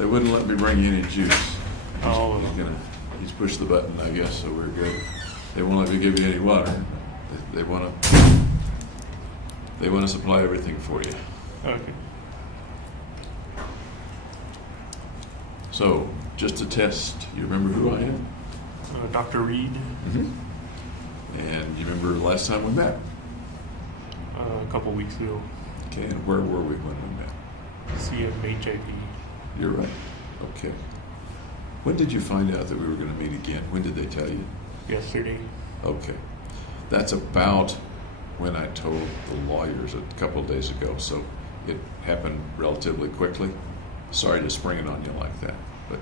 They wouldn't let me bring you any juice. Oh. He's pushed the button, I guess, so we're good. They won't let me give you any water. They want to supply everything for you. Okay. So, just to test, you remember who I am? Dr. Reed. Mm-hmm. And you remember the last time we met? A couple weeks ago. Okay, and where were we when we met? CMHIP. You're right. Okay. When did you find out that we were going to meet again? When did they tell you? Yesterday. Okay. That's about when I told the lawyers a couple of days ago, so it happened relatively quickly. Sorry to spring it on you like that, but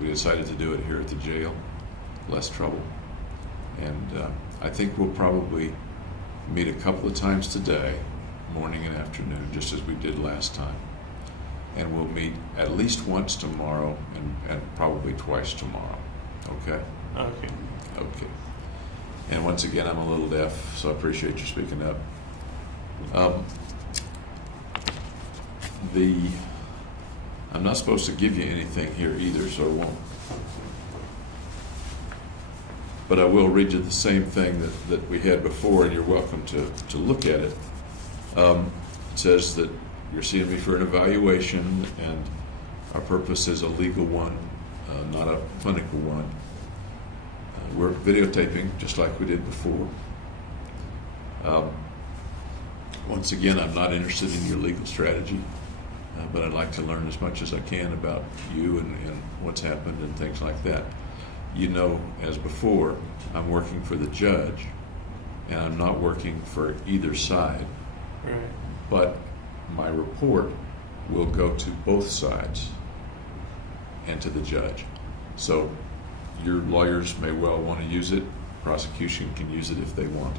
we decided to do it here at the jail. Less trouble. And I think we'll probably meet a couple of times today, morning and afternoon, just as we did last time. And we'll meet at least once tomorrow and probably twice tomorrow. Okay? Okay. Okay. And once again, I'm a little deaf, so I appreciate you speaking up. I'm not supposed to give you anything here either, so I won't. But I will read you the same thing that we had before, and you're welcome to look at it. It says that you're seeing me for an evaluation, and our purpose is a legal one, not a clinical one. We're videotaping just like we did before. Once again, I'm not interested in your legal strategy, but I'd like to learn as much as I can about you and what's happened and things like that. You know, as before, I'm working for the judge, and I'm not working for either side. Right. But my report will go to both sides and to the judge. So your lawyers may well want to use it. Prosecution can use it if they want.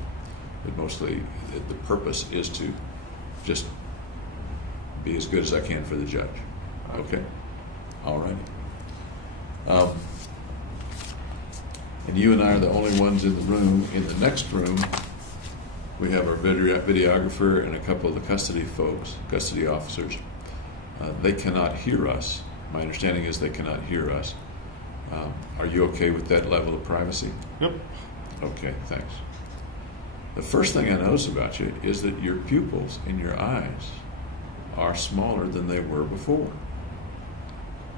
But mostly the purpose is to just be as good as I can for the judge. Okay? All right. And you and I are the only ones in the room. In the next room, we have our videographer and a couple of the custody folks, custody officers. They cannot hear us. My understanding is they cannot hear us. Are you okay with that level of privacy? Yep. Okay, thanks. The first thing I notice about you is that your pupils in your eyes are smaller than they were before.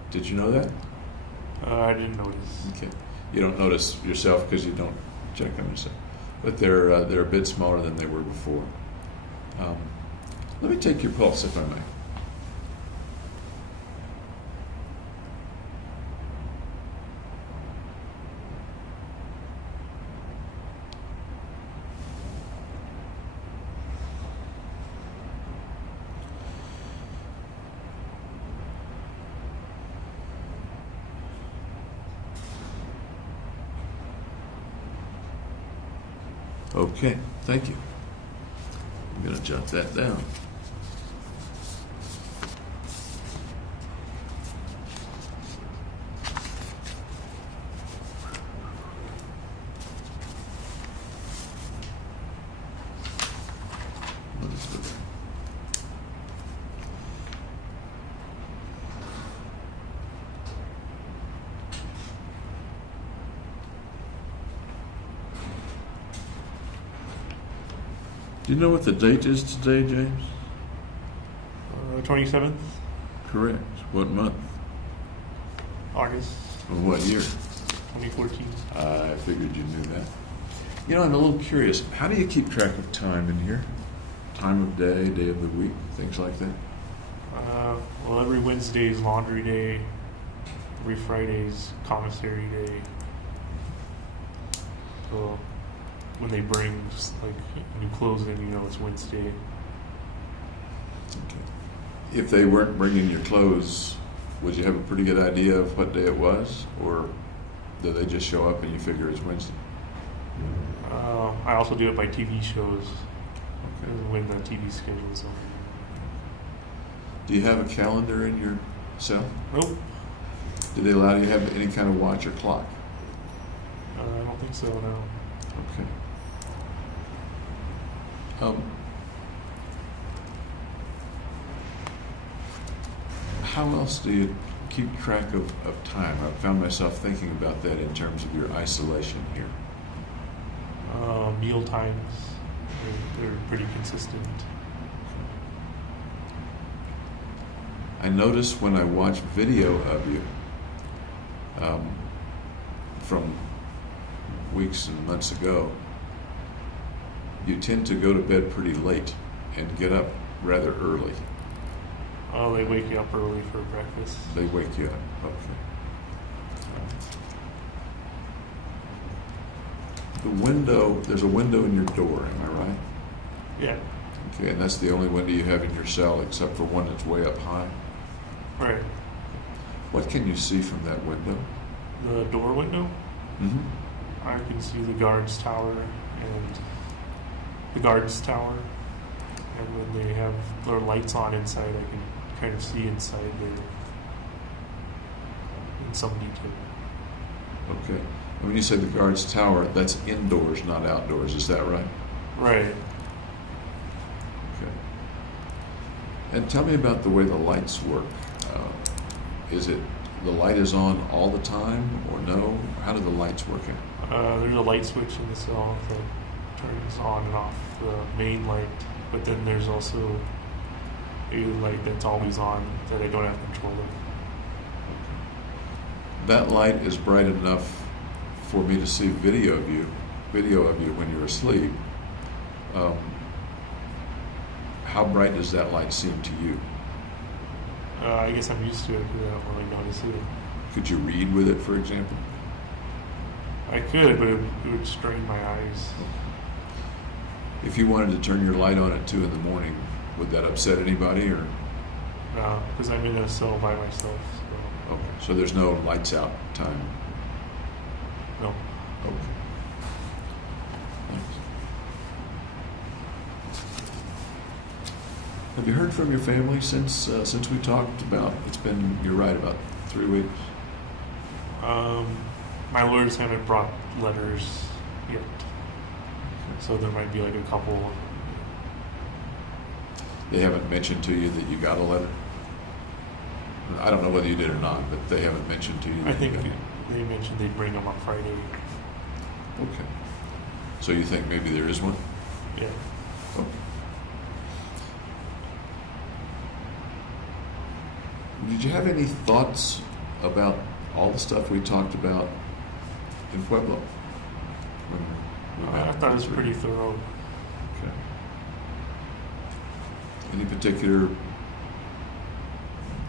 Did you know that? I didn't notice. Okay. You don't notice yourself because you don't check on yourself. But they're a bit smaller than they were before. Let me take your pulse, if I may. Okay, thank you. I'm going to jot that down. Do you know what the date is today, James? 27th, Correct. What month? August Or what year? 2014. I figured you knew that. You know, I'm a little curious. How do you keep track of time in here? Time of day, day of the week, things like that? Well, every Wednesday is laundry day. Every Friday is commissary day. So when they bring just like new clothes in, you know, it's Wednesday. Okay. If they weren't bringing your clothes, would you have a pretty good idea of what day it was? Or do they just show up and you figure it's Wednesday? I also do it by TV shows. Okay. When the TV schedules them. Do you have a calendar in your cell? Nope. Do they allow you to have any kind of watch or clock? I don't think so, no. Okay. How else do you keep track of time? I found myself thinking about that in terms of your isolation here. Meal times, they're pretty consistent. I notice when I watch video of you from weeks and months ago, you tend to go to bed pretty late and get up rather early. Oh, they wake you up early for breakfast. They wake you up, okay. The window, there's a window in your door, am I right? Yeah. Okay, and that's the only window you have in your cell except for one that's way up high? Right. What can you see from that window? The door window, Mm-hmm. I can see the guards tower, and when they have their lights on inside, I can kind of see inside there in some detail. Okay. And when you say the guard's tower, that's indoors, not outdoors, is that right? Right. Okay. And tell me about the way the lights work. Is it the light is on all the time or no? How do the lights work out? There's a light switch in the cell that turns on and off the main light, but then there's also a light that's always on that I don't have control of. That light is bright enough for me to see video of you when you're asleep. How bright does that light seem to you? I guess I'm used to it because I don't really notice it. Could you read with it, for example? I could, but it would strain my eyes. If you wanted to turn your light on at 2 in the morning, would that upset anybody, or? No, because I'm in a cell by myself. So. Okay, so there's no lights out time. No. Okay. Thanks. Have you heard from your family since we talked about? It's been, you're right, about 3 weeks. My lawyers haven't brought letters yet, so there might be like a couple. They haven't mentioned to you that you got a letter? I don't know whether you did or not, but they haven't mentioned to you. I think they mentioned they'd bring them on Friday. Okay. So you think maybe there is one? Yeah. Okay. Did you have any thoughts about all the stuff we talked about in Pueblo? I thought it was pretty thorough. Okay. Any particular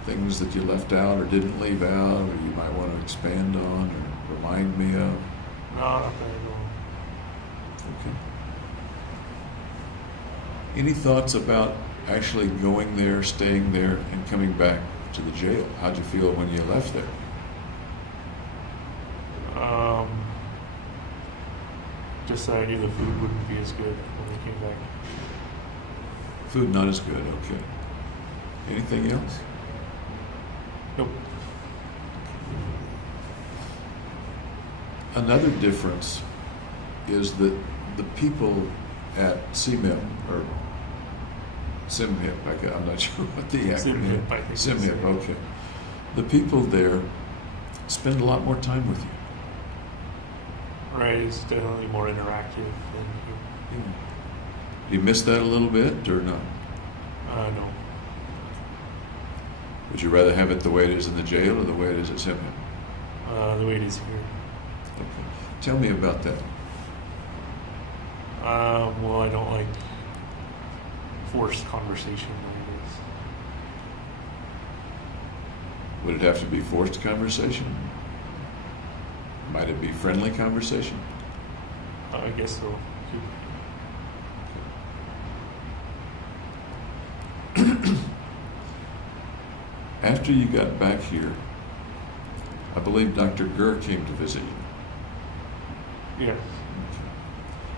things that you left out or didn't leave out, or you might want to expand on or remind me of? No, not that I know. Okay. Any thoughts about actually going there, staying there, and coming back to the jail? How'd you feel when you left there? Just that I knew the food wouldn't be as good when we came back. Food not as good, okay. Anything else? Nope. Another difference is that the people at CMIP, or SIMHIP, I'm not sure what the acronym SIMHIP, I think. SIMHIP, okay. The people there spend a lot more time with you. Right, it's definitely more interactive than Yeah. Do you miss that a little bit, or not? no. Would you rather have it the way it is in the jail or the way it is at SIMHIP? The way it is here. Okay. Tell me about that. Well, I don't like forced conversation like this. Would it have to be forced conversation? Might it be friendly conversation? I guess so. After you got back here, I believe Dr. Gurr came to visit you. Yeah.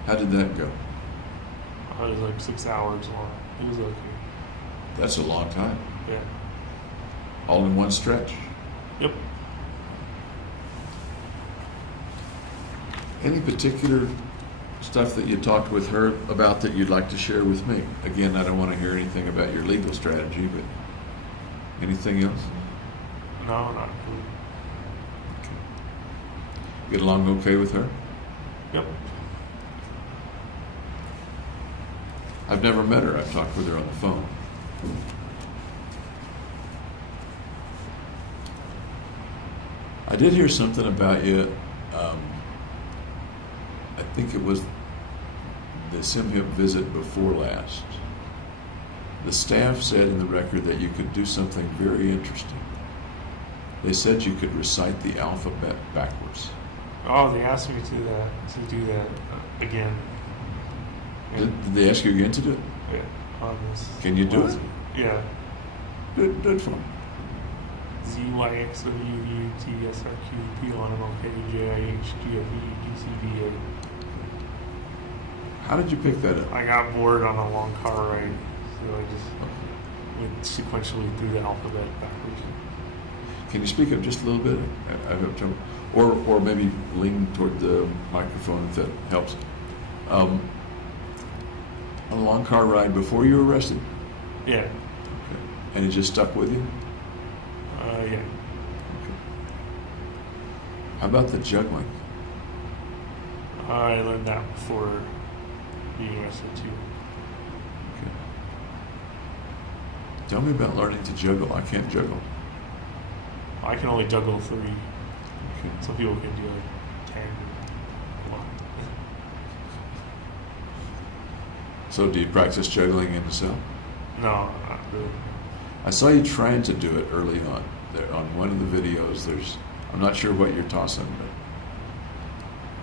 How did that go? It was like 6 hours long. It was okay. That's a long time. Yeah. All in one stretch. Yep. Any particular stuff that you talked with her about that you'd like to share with me? Again, I don't want to hear anything about your legal strategy, but anything else? No, not really. Okay. Get along okay with her? Yep. I've never met her. I've talked with her on the phone. I did hear something about you. I think it was the SimHip visit before last. The staff said in the record that you could do something very interesting. They said you could recite the alphabet backwards. Oh, they asked me to do that again. Did they ask you again to do it? Yeah, on this. Can you do it? Yeah. Do it for me. Z Y X O U U T S R Q P O N M O K J I H G F E G C D A. How did you pick that up? I got bored on a long car ride, so I just went sequentially through the alphabet backwards. Can you speak up just a little bit? I have trouble. Or maybe lean toward the microphone if that helps. On a long car ride before you were arrested? Yeah. Okay. And it just stuck with you? Yeah. Okay. How about the juggling? I learned that before being arrested too. Okay. Tell me about learning to juggle. I can't juggle. I can only juggle 3. Okay. Some people can do like 10. Well, So do you practice juggling in the cell? no, not really. I saw you trying to do it early on. There, on one of the videos, I'm not sure what you're tossing, but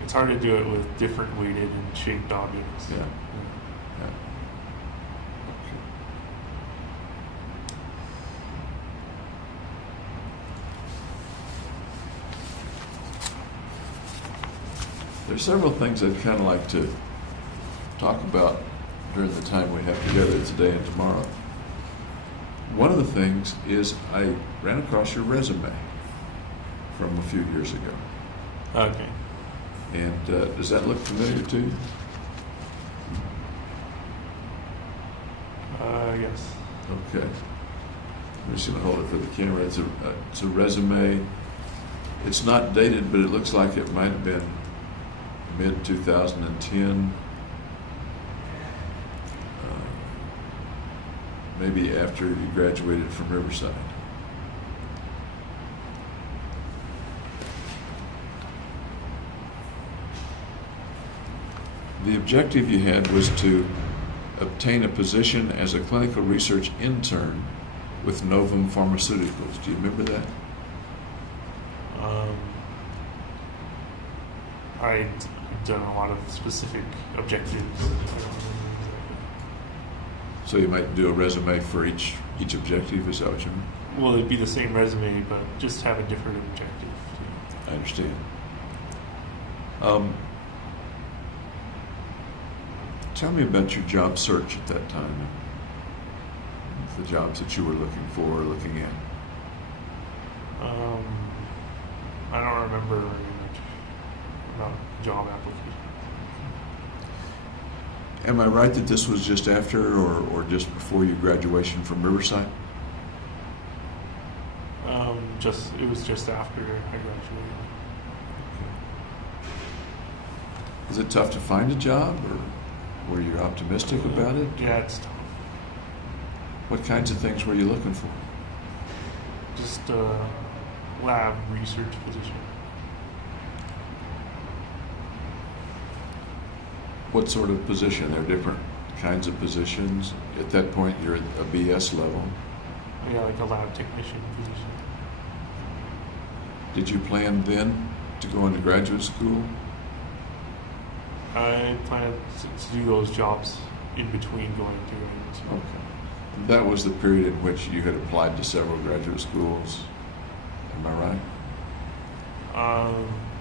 It's hard to do it with different weighted and shaped objects. yeah. Yeah. Okay. There's several things I'd kind of like to talk about during the time we have together today and tomorrow. One of the things is I ran across your resume from a few years ago. Okay. And does that look familiar to you? Yes. Okay. I'm just going to hold it for the camera. It's a resume. It's not dated, but it looks like it might have been mid-2010. Maybe after you graduated from Riverside. The objective you had was to obtain a position as a clinical research intern with Novum Pharmaceuticals. Do you remember that? I'd done a lot of specific objectives. So you might do a resume for each objective, is that what you mean? Well, it'd be the same resume, but just have a different objective. I understand. Tell me about your job search at that time, the jobs that you were looking for or looking at. I don't remember very much about job application. Am I right that this was just after or just before your graduation from Riverside? It was just after I graduated. Is it tough to find a job, or were you optimistic about it? Yeah, it's tough. What kinds of things were you looking for? Just a lab research position. What sort of position? There are different kinds of positions. At that point, you're at a BS level. Yeah, like a lab technician position. Did you plan then to go into graduate school? I planned to do those jobs in between going to graduate school. Okay. That was the period in which you had applied to several graduate schools. Am I right?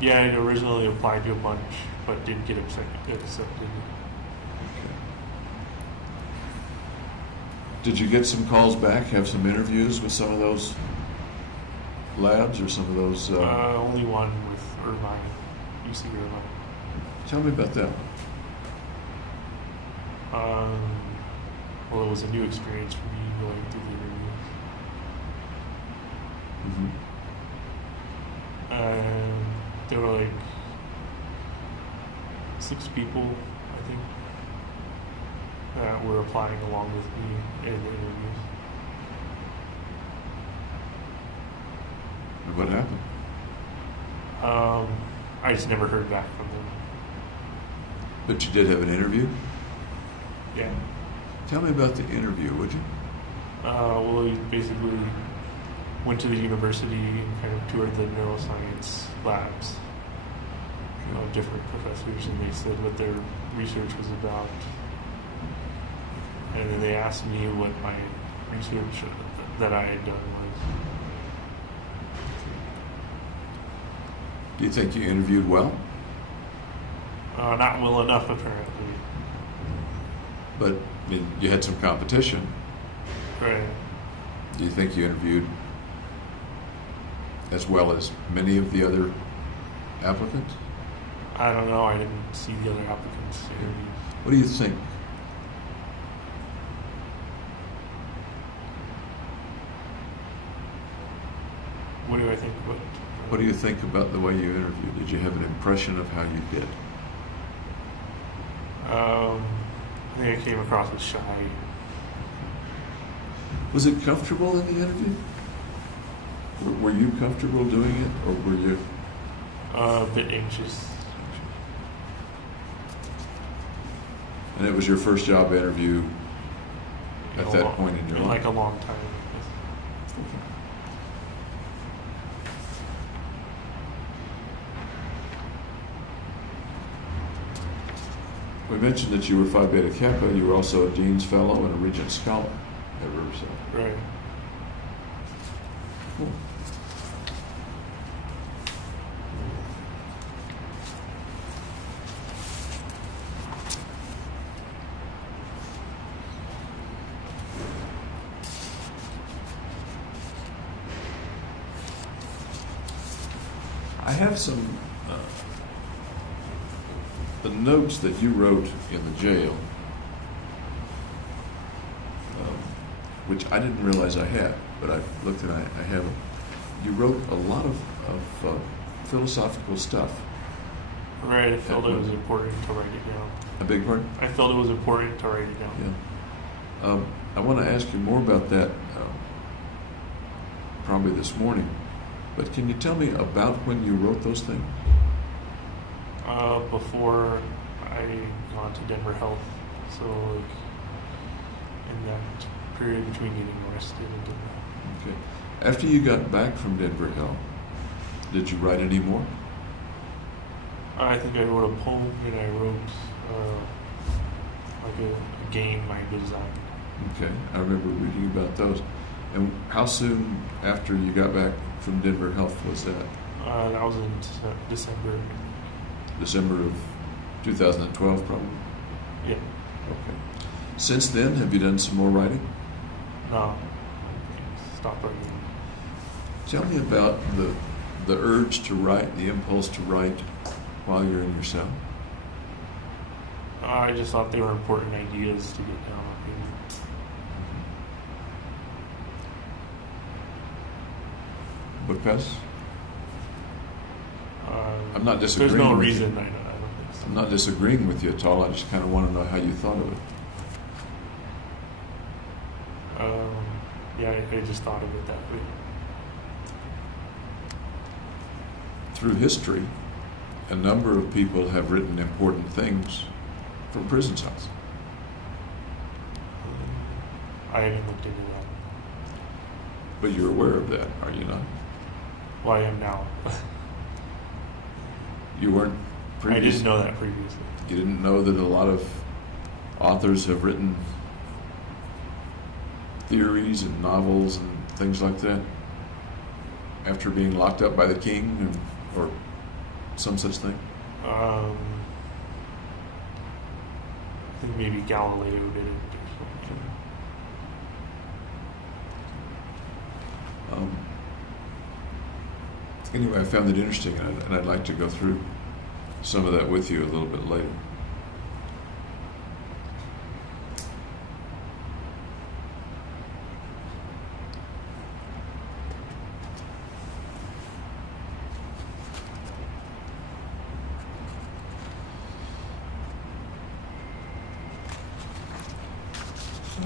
Yeah, I originally applied to a bunch, but didn't get accepted. Okay. Did you get some calls back, have some interviews with some of those labs or some of those? Only one with Irvine, UC Irvine. Tell me about that one. Well, it was a new experience for me going through the interviews. Mm-hmm. and there were like 6 people, I think, that were applying along with me in the interviews. And what happened? I just never heard back from them. But you did have an interview? Yeah. Tell me about the interview, would you? Well, we basically went to the university and kind of toured the neuroscience labs of different professors, and they said what their research was about. And then they asked me what my research that I had done was. Do you think you interviewed well? Not well enough, apparently. But I mean, you had some competition. Right. Do you think you interviewed as well as many of the other applicants? I don't know. I didn't see the other applicants' interviews. What do you think? What do I think? What do you think about the way you interviewed? Did you have an impression of how you did? I think I came across as shy. Was it comfortable in the interview? Were you comfortable doing it, or were you? A bit anxious. And it was your first job interview In at a that long- point in your in life? like a long time. We mentioned that you were Phi Beta Kappa. You were also a Dean's Fellow and a Regent Scholar at Riverside. Right. Cool. I have some the notes that you wrote in the jail, which I didn't realize I had, but I looked and I have them. You wrote a lot of philosophical stuff. Right. I felt it was important to write it down. I beg your pardon? I felt it was important to write it down. Yeah. I want to ask you more about that probably this morning, but can you tell me about when you wrote those things? Before I gone to Denver Health, so like in that period between getting arrested and Denver Health. Okay. After you got back from Denver Health, did you write any more? I think I wrote a poem and I wrote like a game I designed. Okay, I remember reading about those. And how soon after you got back from Denver Health was that? That was in December. December of 2012, probably? Yeah. Okay. Since then, have you done some more writing? No. Stop writing. Tell me about the urge to write, the impulse to write while you're in your cell. I just thought they were important ideas to get down on paper. Because? I'm not disagreeing. There's no with reason. you. I don't think so. I'm not disagreeing with you at all. I just kind of want to know how you thought of it. Yeah, I just thought of it that way. Through history, a number of people have written important things from prison cells. I haven't looked into that. But you're aware of that, are you not? Well, I am now. You weren't I previously. didn't know that previously. You didn't know that a lot of authors have written theories and novels and things like that after being locked up by the king or some such thing? I think maybe Galileo did it or something. Anyway, I found it interesting, and I'd like to go through some of that with you a little bit later.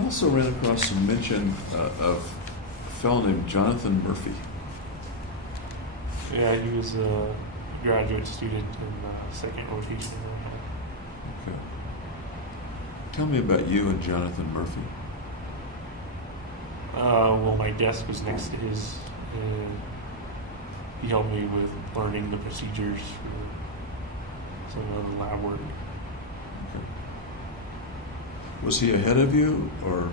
also ran across some mention of a fellow named Jonathan Murphy. Yeah, he was a graduate student in second rotation. Okay. Tell me about you and Jonathan Murphy. Well, my desk was next to his. He helped me with learning the procedures for some of the lab work. Okay. Was he ahead of you, or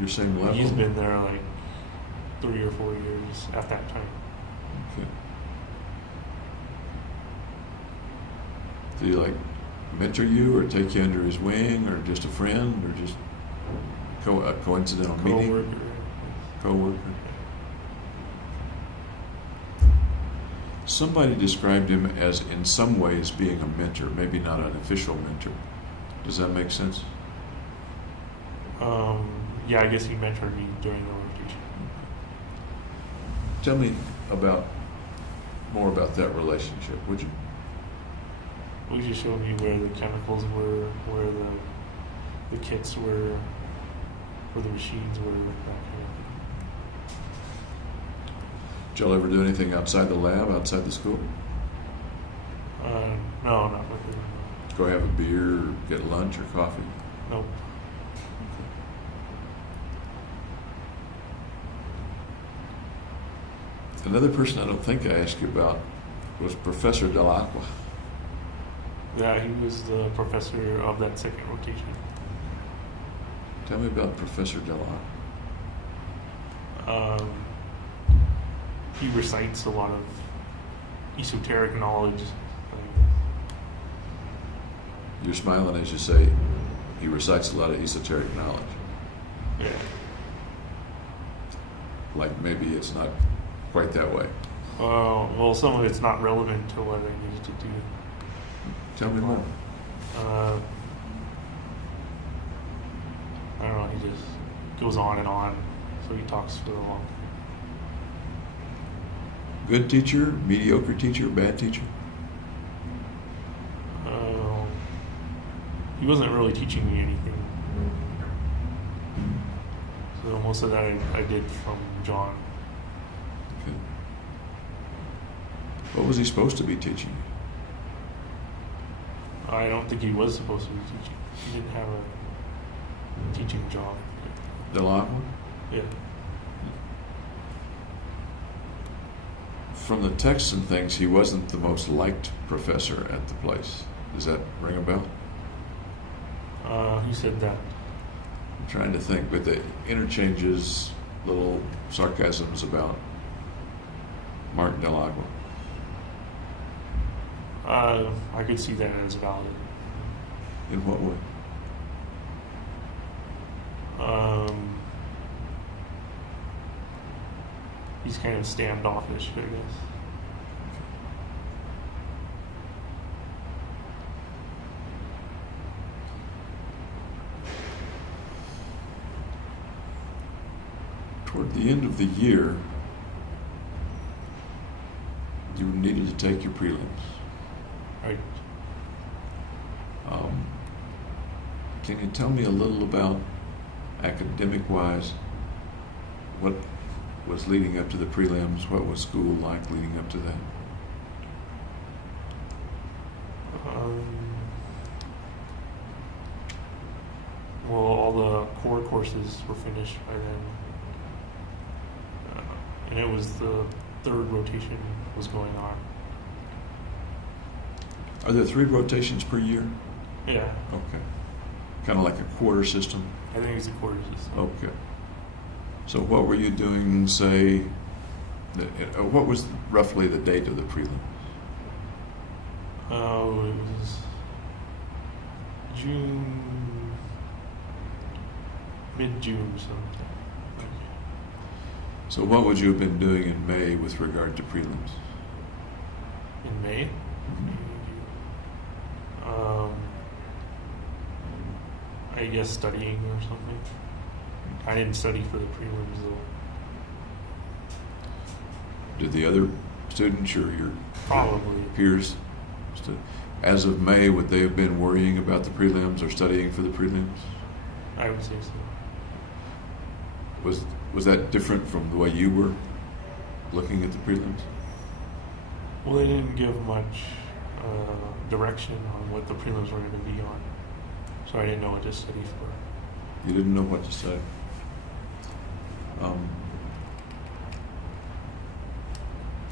your same level? He's been there like 3 or 4 years at that time. Okay. Did he like mentor you, or take you under his wing, or just a friend, or just a coincidental meeting? Co-worker. Co-worker. Somebody described him as, in some ways, being a mentor, maybe not an official mentor. Does that make sense? Yeah, I guess he mentored me during the rotation. Tell me more about that relationship, would you? He just showed me where the chemicals were, where the kits were, where the machines were, that kind of thing. Did y'all ever do anything outside the lab, outside the school? No, not with him. Go have a beer, or get lunch or coffee? Nope. Another person I don't think I asked you about was Professor Delacqua. Yeah, he was the professor of that second rotation. Tell me about Professor Delacqua. He recites a lot of esoteric knowledge. You're smiling as you say he recites a lot of esoteric knowledge. Yeah. Like maybe it's not quite that way. Well, some of it's not relevant to what I needed to do. Tell me more. I don't know, he just goes on and on, so he talks for a long time. Good teacher, mediocre teacher, bad teacher? He wasn't really teaching me anything. So most of that I did from John. Okay. What was he supposed to be teaching you? I don't think he was supposed to be teaching. He didn't have a teaching job. Delacqua? Yeah. From the texts and things, he wasn't the most liked professor at the place. Does that ring a bell? He said that. I'm trying to think, but the interchanges, little sarcasms about Mark Delacqua. I could see that as valid. In what way? He's kind of standoffish, I guess. Toward the end of the year, you needed to take your prelims. Right. Can you tell me a little about, academic-wise, what was leading up to the prelims? What was school like leading up to that? Well, all the core courses were finished by then. And it was the third rotation was going on. Are there 3 rotations per year? Yeah. Okay. Kind of like a quarter system? I think it's a quarter system. Okay. So what were you doing, say, what was roughly the date of the prelims? Oh, it was June, mid-June something. So what would you have been doing in May with regard to prelims? In May? I guess studying or something. I didn't study for the prelims though. Did the other students or your Probably. peers, as of May, would they have been worrying about the prelims or studying for the prelims? I would say so. Was that different from the way you were looking at the prelims? Well, they didn't give much direction on what the prelims were going to be on, so I didn't know what to study for. You didn't know what to say.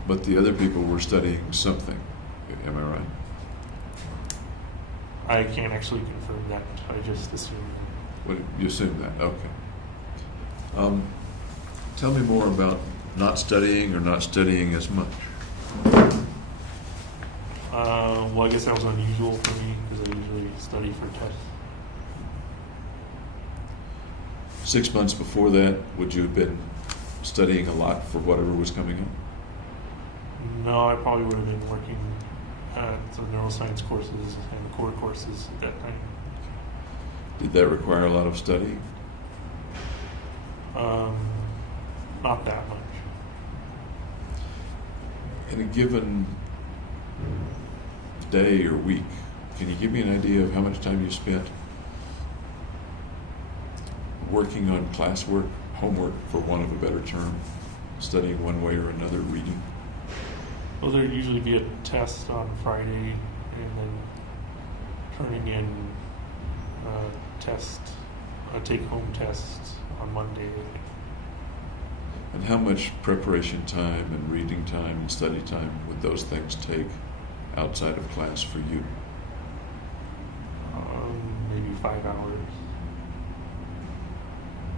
But the other people were studying something. Am I right? I can't actually confirm that. I just assumed. What, you assume that? Okay. Tell me more about not studying or not studying as much. Well, I guess that was unusual for me because I usually study for tests. 6 months before that, would you have been studying a lot for whatever was coming up? No, I probably would have been working at the neuroscience courses and the core courses at that time. Did that require a lot of study? Not that much. In a given day or week, can you give me an idea of how much time you spent working on classwork, homework, for want of a better term, studying one way or another, reading? Well, there'd usually be a test on Friday, and then turning in take-home tests on Monday. And how much preparation time and reading time and study time would those things take outside of class for you? Maybe 5 hours.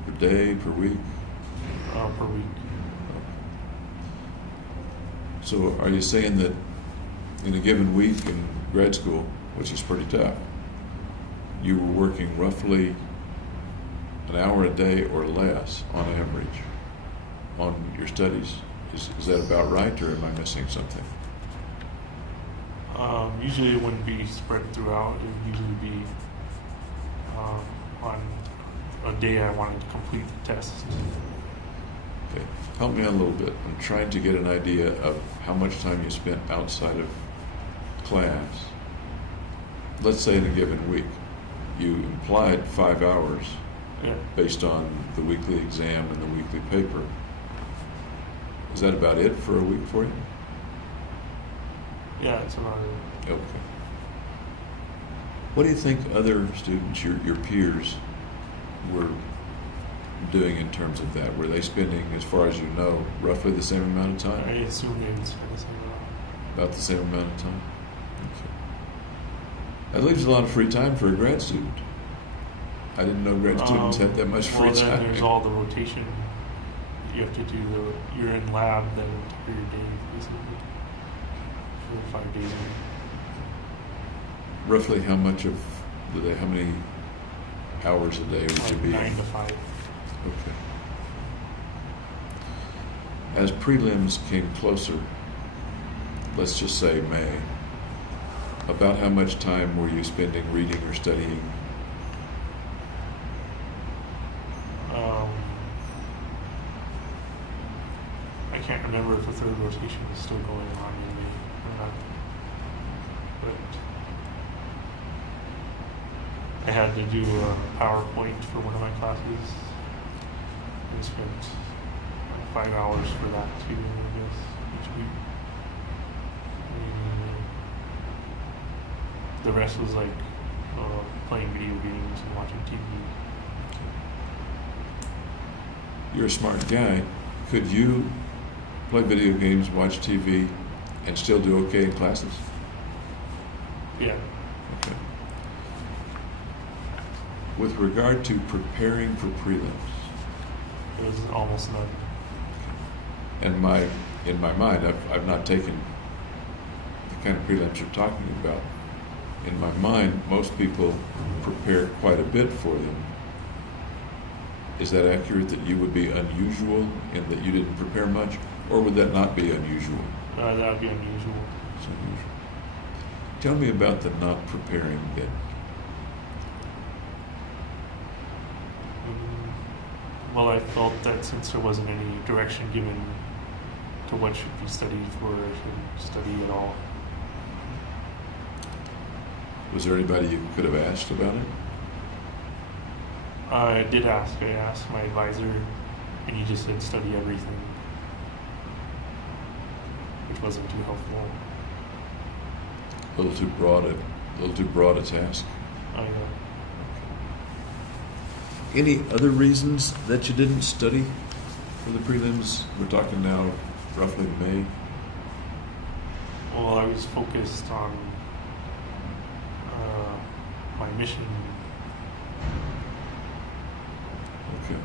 Per day, per week? Per week. So are you saying that in a given week in grad school, which is pretty tough, you were working roughly an hour a day or less on average on your studies? Is that about right, or am I missing something? Usually it wouldn't be spread throughout. It would usually be on a day I wanted to complete the test. Okay. Help me out a little bit. I'm trying to get an idea of how much time you spent outside of class. Let's say in a given week, you implied 5 hours based on the weekly exam and the weekly paper. Is that about it for a week for you? Yeah, it's about it. Okay. What do you think other students, your peers, were doing in terms of that? Were they spending, as far as you know, roughly the same amount of I time? assume they would spend the same amount. About the same amount of time? Okay. That leaves a lot of free time for a grad student. I didn't know grad students had that much free Well, then time. there's all the rotation. You have to do you're in lab that entire day, basically. 4 or 5 days a week. Roughly how much of the day, how many hours a day would you Like be? 9 to 5. Okay. As prelims came closer, let's just say May, about how much time were you spending reading or studying? I can't remember if the third rotation is still going on in May or not. But I had to do a PowerPoint for one of my classes and spent like 5 hours for that too, I guess, each week. And the rest was like playing video games and watching TV. You're a smart guy. Could you play video games, watch TV, and still do okay in classes? Yeah. Okay. With regard to preparing for prelims, It was almost none. and in my mind, I've not taken the kind of prelims you're talking about. In my mind, most people prepare quite a bit for them. Is that accurate, that you would be unusual in that you didn't prepare much, or would that not be unusual? That would be unusual. It's unusual. Tell me about the not preparing bit. Well, I felt that since there wasn't any direction given to what should be studied for, I should study at all. Was there anybody you could have asked about it? I did ask. I asked my advisor, and he just said study everything, which wasn't too helpful. A little too broad a task. I know. Any other reasons that you didn't study for the prelims? We're talking now roughly May. Well, I was focused on my mission. Okay.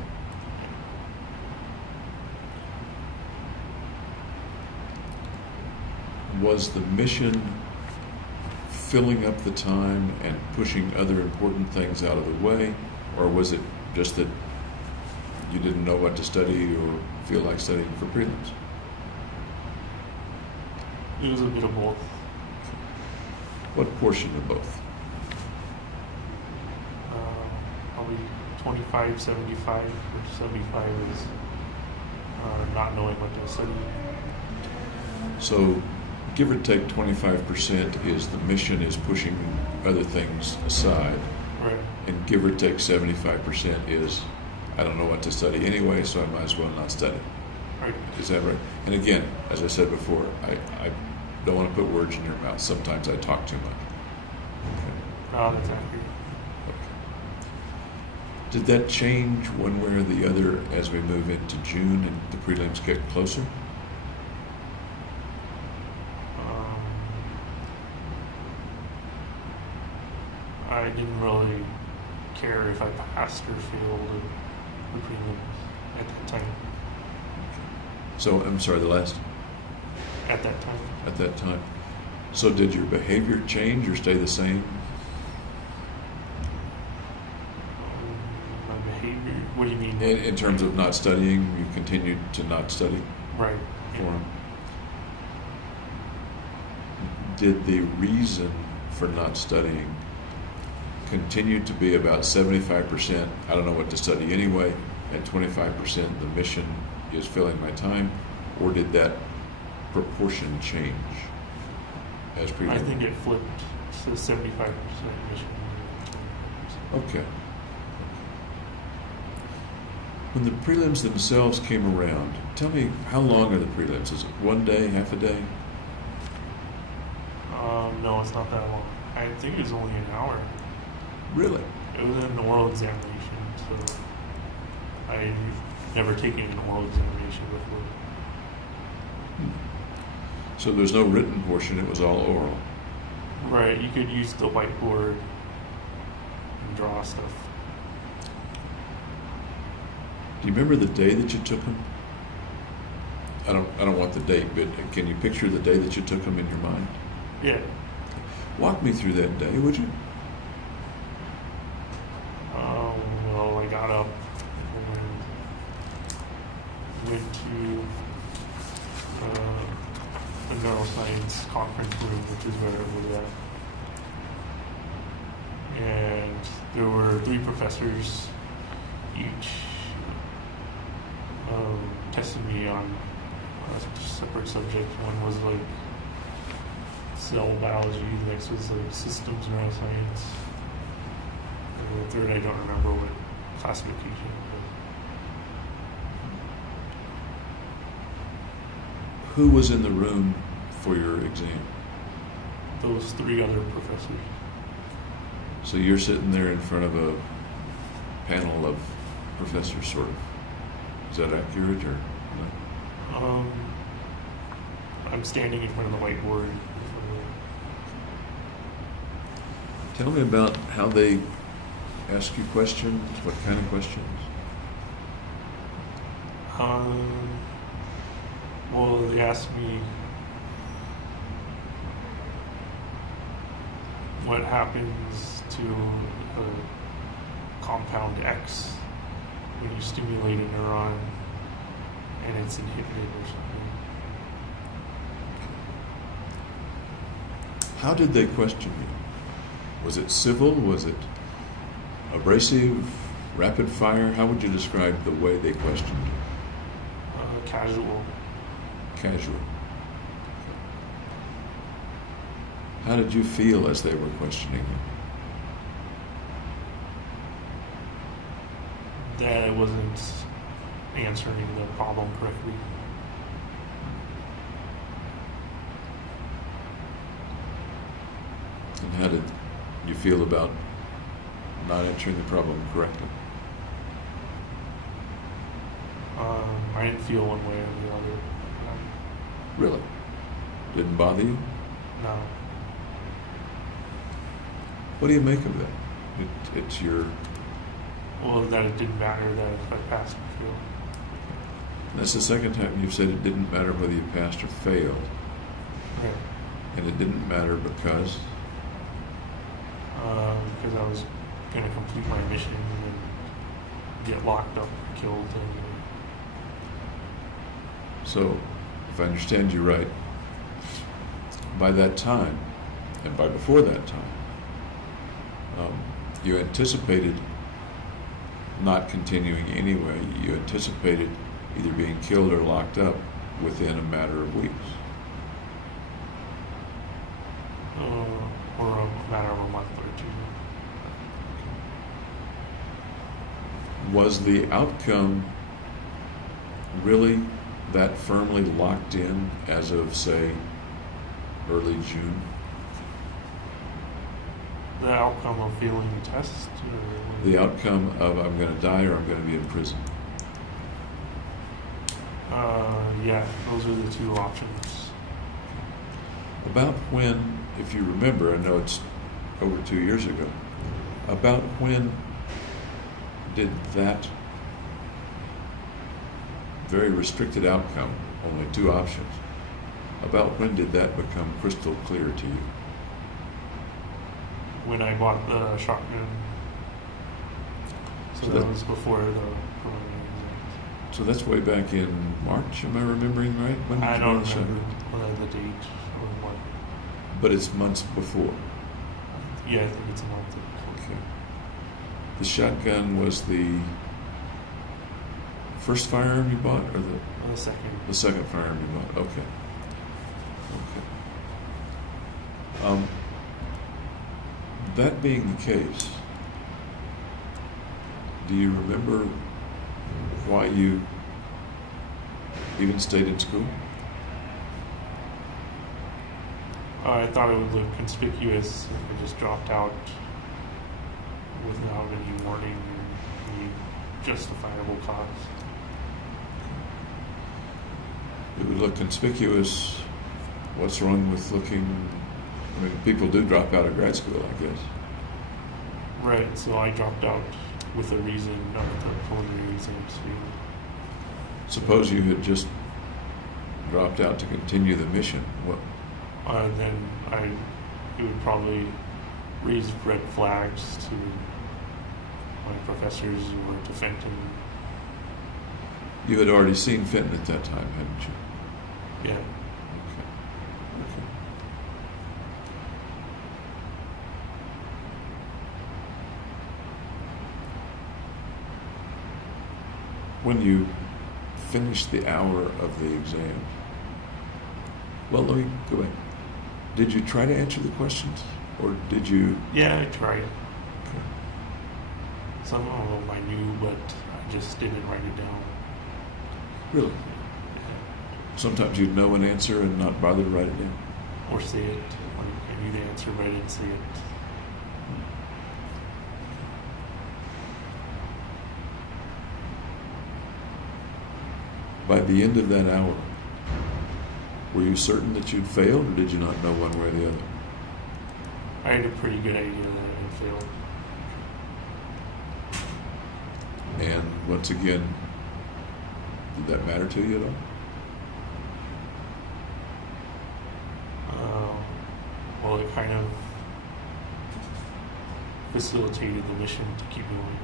Was the mission filling up the time and pushing other important things out of the way, or was it just that you didn't know what to study or feel like studying for prelims? It was a bit of both. What portion of both? Probably 25, 75, which 75 is not knowing what to study. So, give or take 25% is the mission is pushing other things aside, Right. and give or take 75% is I don't know what to study anyway, so I might as well not study. Right. Is that right? And again, as I said before, I don't want to put words in your mouth. Sometimes I talk too much. Okay. That's accurate. Okay. Did that change one way or the other as we move into June and the prelims get closer? I didn't really care if I passed or failed the prelims at that time. So, I'm sorry, the last? At that time. At that time. So did your behavior change or stay the same? My behavior, what do you mean? In terms of not studying, you continued to not study Right. for them? Did the reason for not studying continue to be about 75%, I don't know what to study anyway, and 25%, the mission is filling my time, or did that proportion change as I prelims? think it flipped to 75% mission. Okay. When the prelims themselves came around, tell me, how long are the prelims? Is it one day, half a day? No, it's not that long. I think it was only an hour. Really? It was an oral examination, so I've never taken an oral examination before. So there's no written portion, it was all oral. Right, you could use the whiteboard and draw stuff. Do you remember the day that you took them? I don't want the date, but can you picture the day that you took them in your mind? Yeah. Walk me through that day, would you? Well, I got up and went to the neuroscience conference room, which is where I was at. And there were 3 professors, each tested me on a separate subject. One was like cell biology, the next was like systems neuroscience. And the third, I don't remember what classification. Who was in the room for your exam? Those 3 other professors. So you're sitting there in front of a panel of professors, sort of. Is that accurate, or no? I'm standing in front of the whiteboard. Tell me about how they ask you questions. What kind of questions? Well, they asked me what happens to compound X when you stimulate a neuron and it's inhibited or something. How did they question you? Was it civil? Was it abrasive? Rapid fire? How would you describe the way they questioned you? Casual. Casual. How did you feel as they were questioning you? that I wasn't answering the problem correctly. And how did you feel about not answering the problem correctly? I didn't feel one way or the other. Really? Didn't bother you? No. What do you make of that? It's your... Well, that it didn't matter that if I passed or failed. That's the second time you've said it didn't matter whether you passed or failed. Right. And it didn't matter because... Because I was going to complete my mission and get locked up or killed anyway. So, if I understand you right, by that time, and by before that time, you anticipated not continuing anyway. You anticipated either being killed or locked up within a matter of weeks. Or a matter of a month or two. Was the outcome really that firmly locked in as of, say, early June? The outcome of failing the test? Or The outcome of I'm going to die or I'm going to be in prison? Yeah, those are the two options. About when, if you remember, I know it's over 2 years ago, about when did that very restricted outcome, only two options, about when did that become crystal clear to you? When I bought the shotgun. So that was before the preliminary exams. So that's way back in March, am I remembering right? When did I you don't buy the remember shotgun? the date or what. But it's months before. Yeah, I think it's a month before. Okay. The shotgun was the first firearm you bought, or The second. the second firearm you bought? Okay. Okay. That being the case, do you remember why you even stayed in school? I thought it would look conspicuous if I just dropped out without any warning or any justifiable cause. It would look conspicuous. What's wrong with looking? I mean, people do drop out of grad school, I guess. Right, so I dropped out with a reason of the preliminary exams. Suppose you had just dropped out to continue the mission. What? Then it would probably raise red flags to my professors or to Fenton. You had already seen Fenton at that time, hadn't you? Yeah. Okay. Okay. When you finished the hour of the exam, well, let me go back. Did you try to answer the questions, or did you? Yeah, I tried. Okay. Some of them I knew, but I just didn't write it down. Really? Sometimes you'd know an answer and not bother to write it down. Or say it. I knew the answer, but I didn't say it. By the end of that hour, were you certain that you'd failed, or did you not know one way or the other? I had a pretty good idea that I had failed. And once again, did that matter to you at all? Well, it kind of facilitated the mission to keep going.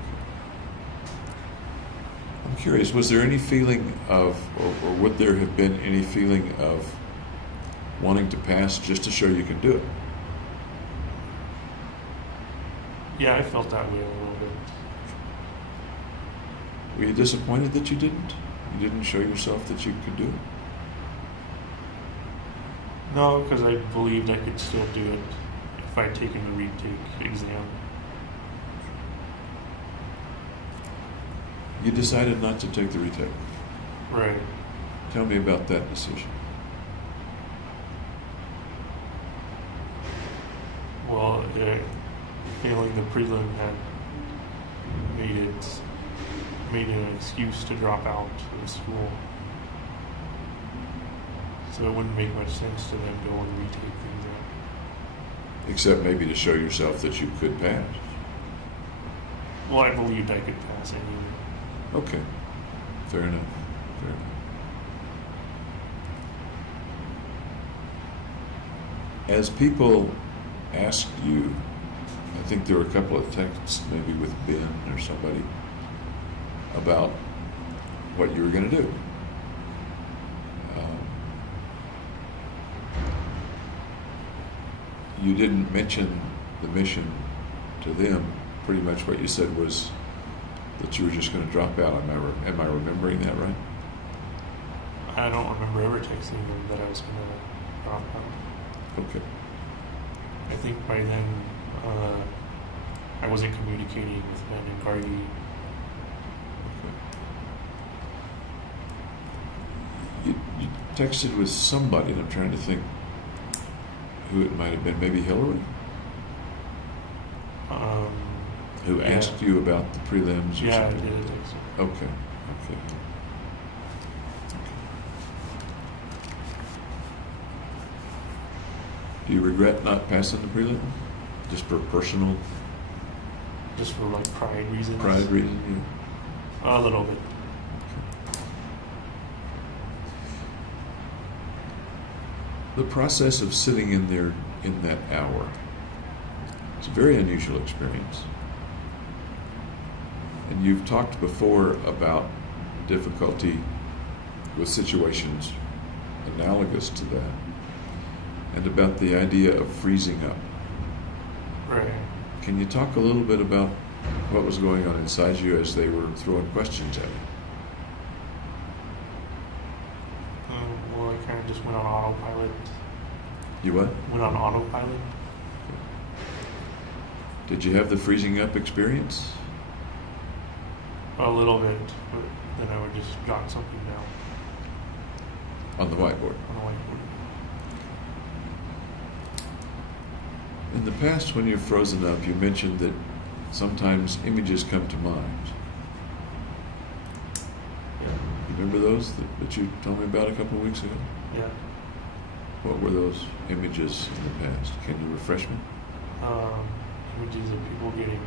I'm curious, was there any feeling of, or would there have been any feeling of wanting to pass just to show you can do it? Yeah, I felt that way a little bit. Were you disappointed that you didn't? You didn't show yourself that you could do it? No, because I believed I could still do it if I'd taken the retake exam. You decided not to take the retake. Right. Tell me about that decision. Well, failing the prelim had made an excuse to drop out of school. So it wouldn't make much sense to then go and retake the exam. Except maybe to show yourself that you could pass. Well, I believed I could pass anyway. Okay. Fair enough. Fair enough. As people asked you, I think there were a couple of texts, maybe with Ben or somebody, about what you were going to do. You didn't mention the mission to them. Pretty much what you said was that you were just going to drop out. Am I remembering that right? I don't remember ever texting them that I was going to drop out. Okay. I think by then I wasn't communicating with Ben and Gardy. Okay. You texted with somebody, and I'm trying to think who it might have been. Maybe Hillary? Who asked you about the prelims or yeah, something? I did a text. Okay. Okay. Do you regret not passing the prelim? Just for personal Just for like pride reasons? pride reason? A little bit. The process of sitting in there in that hour, it's a very unusual experience. And you've talked before about difficulty with situations analogous to that, and about the idea of freezing up. Right. Can you talk a little bit about what was going on inside you as they were throwing questions at you? Well, I kind of just went on autopilot. You what? Went on autopilot. Did you have the freezing up experience? A little bit, but then I would just jot something down On the whiteboard? on the whiteboard. In the past, when you've frozen up, you mentioned that sometimes images come to mind. Yeah. You remember those that you told me about a couple of weeks ago? Yeah. What were those images in the past? Can you refresh me? Images of people getting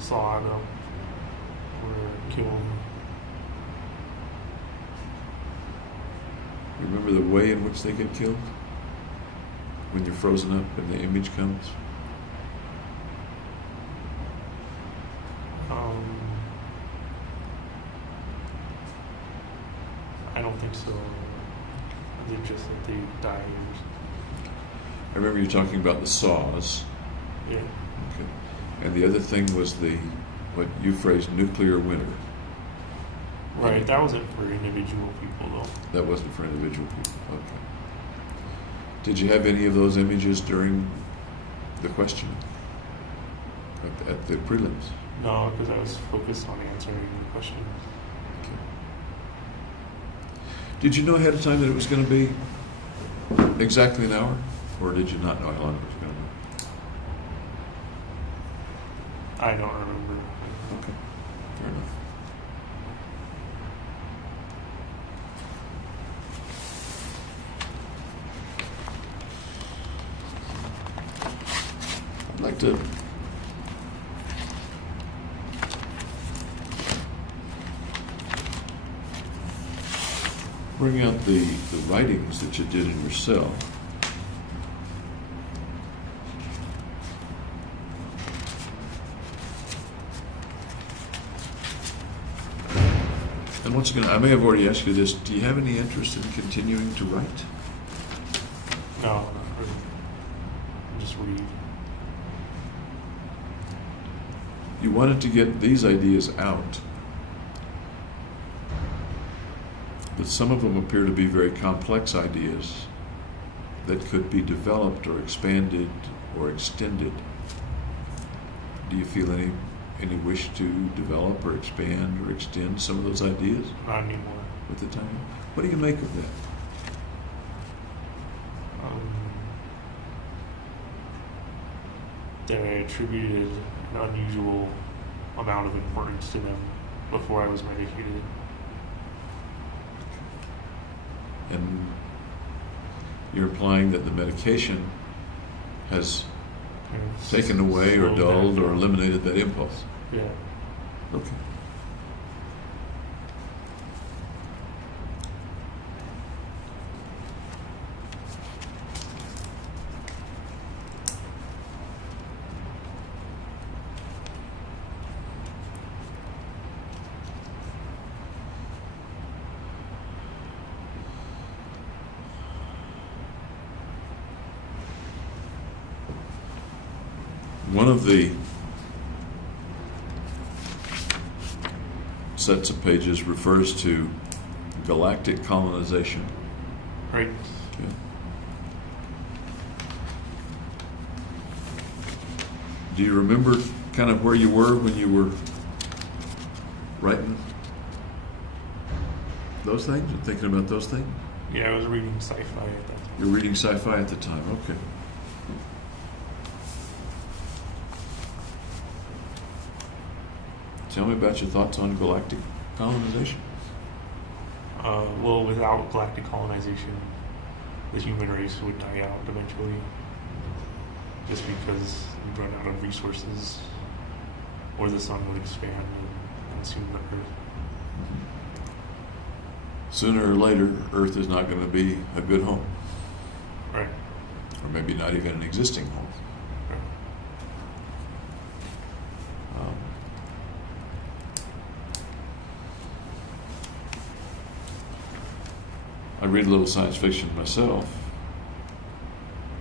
sawed up or killed. You remember the way in which they get killed? When you're frozen up and the image comes? I don't think so. I think just that they died. I remember you talking about the saws. Yeah. Okay. And the other thing was what you phrased, nuclear winter. Right. That wasn't for individual people though. That wasn't for individual people. Okay. Did you have any of those images during the questioning at the prelims? No, because I was focused on answering the questions. Okay. Did you know ahead of time that it was going to be exactly an hour? Or did you not know how long it was going to be? I don't remember. Okay. Fair enough. I'd like to bring out the writings that you did in your cell. And once again, I may have already asked you this, do you have any interest in continuing to write? No, not really. Just read. You wanted to get these ideas out, but some of them appear to be very complex ideas that could be developed or expanded or extended. Do you feel any wish to develop or expand or extend some of those ideas Not anymore. with the time? What do you make of that? That I attributed an unusual amount of importance to them before I was medicated. And you're implying that the medication has Kind of taken away or slowed dulled that or down. eliminated that impulse. Yeah. Okay. One of the sets of pages refers to galactic colonization. Right. Okay. Do you remember kind of where you were when you were writing those things and thinking about those things? Yeah, I was reading sci-fi at that time. You're reading sci-fi at the time, okay. Tell me about your thoughts on galactic colonization. Well, without galactic colonization, the human race would die out eventually. Just because we'd run out of resources, or the sun would expand and consume the Earth. Sooner or later, Earth is not going to be a good home, Right. or maybe not even an existing home. Right. I read a little science fiction myself,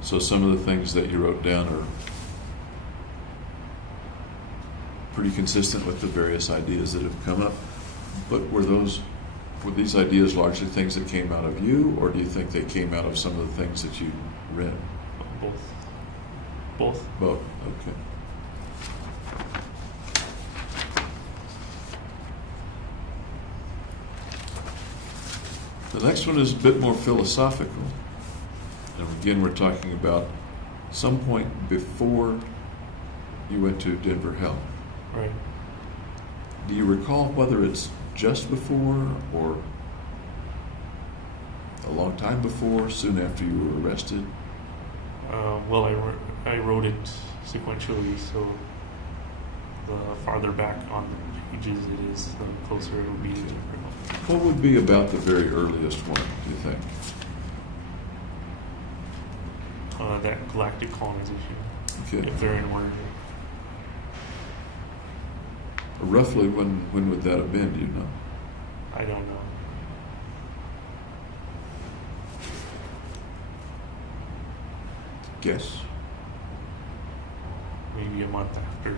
so some of the things that you wrote down are pretty consistent with the various ideas that have come up. But were these ideas largely things that came out of you, or do you think they came out of some of the things that you read? Both. Both. Both. Okay. The next one is a bit more philosophical. And again, we're talking about some point before you went to Denver Health. Right. Do you recall whether it's just before or a long time before, soon after you were arrested? Well, I wrote it sequentially, so the farther back on the pages it is, the closer it will be to Denver Health. What would be about the very earliest one, do you think? That galactic colonization, Okay. if they're in order. Roughly when would that have been, do you know? I don't know. Guess? Maybe a month after.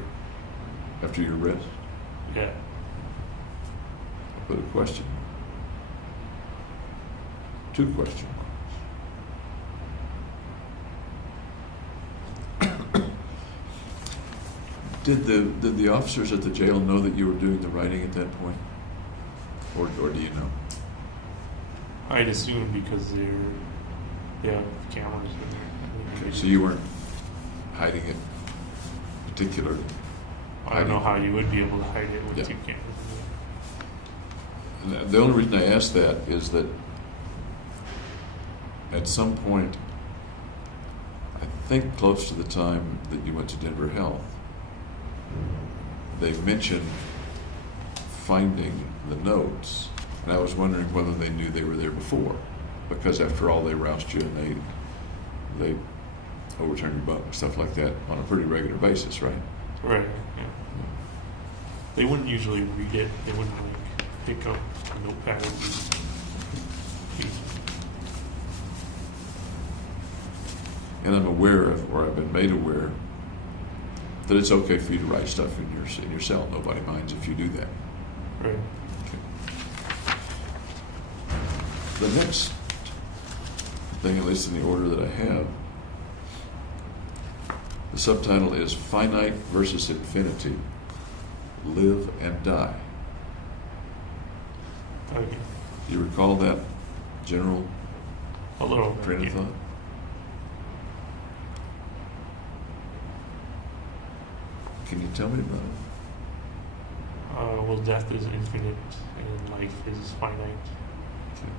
After your arrest? Yeah. I'll put a question. Two question marks. Did the officers at the jail know that you were doing the writing at that point? Or do you know? I'd assume because they have cameras in there. Okay, so you weren't hiding it particularly. I don't know how you would be able to hide it with Yeah. two cameras. And the only reason I ask that is that at some point, I think close to the time that you went to Denver Health, they mentioned finding the notes, and I was wondering whether they knew they were there before, because after all, they roused you and they overturned your bunk, stuff like that, on a pretty regular basis, right? Right. Yeah. They wouldn't usually read it. They wouldn't like pick up a notepad and read. And I'm aware of, or I've been made aware, that it's okay for you to write stuff in your cell. Nobody minds if you do that. Right. Okay. The next thing, at least in the order that I have, the subtitle is Finite versus Infinity. live and die. Okay. Do you recall that general A little bit. train of Yeah. thought? Can you tell me about it? Well, death is infinite and life is finite. Okay.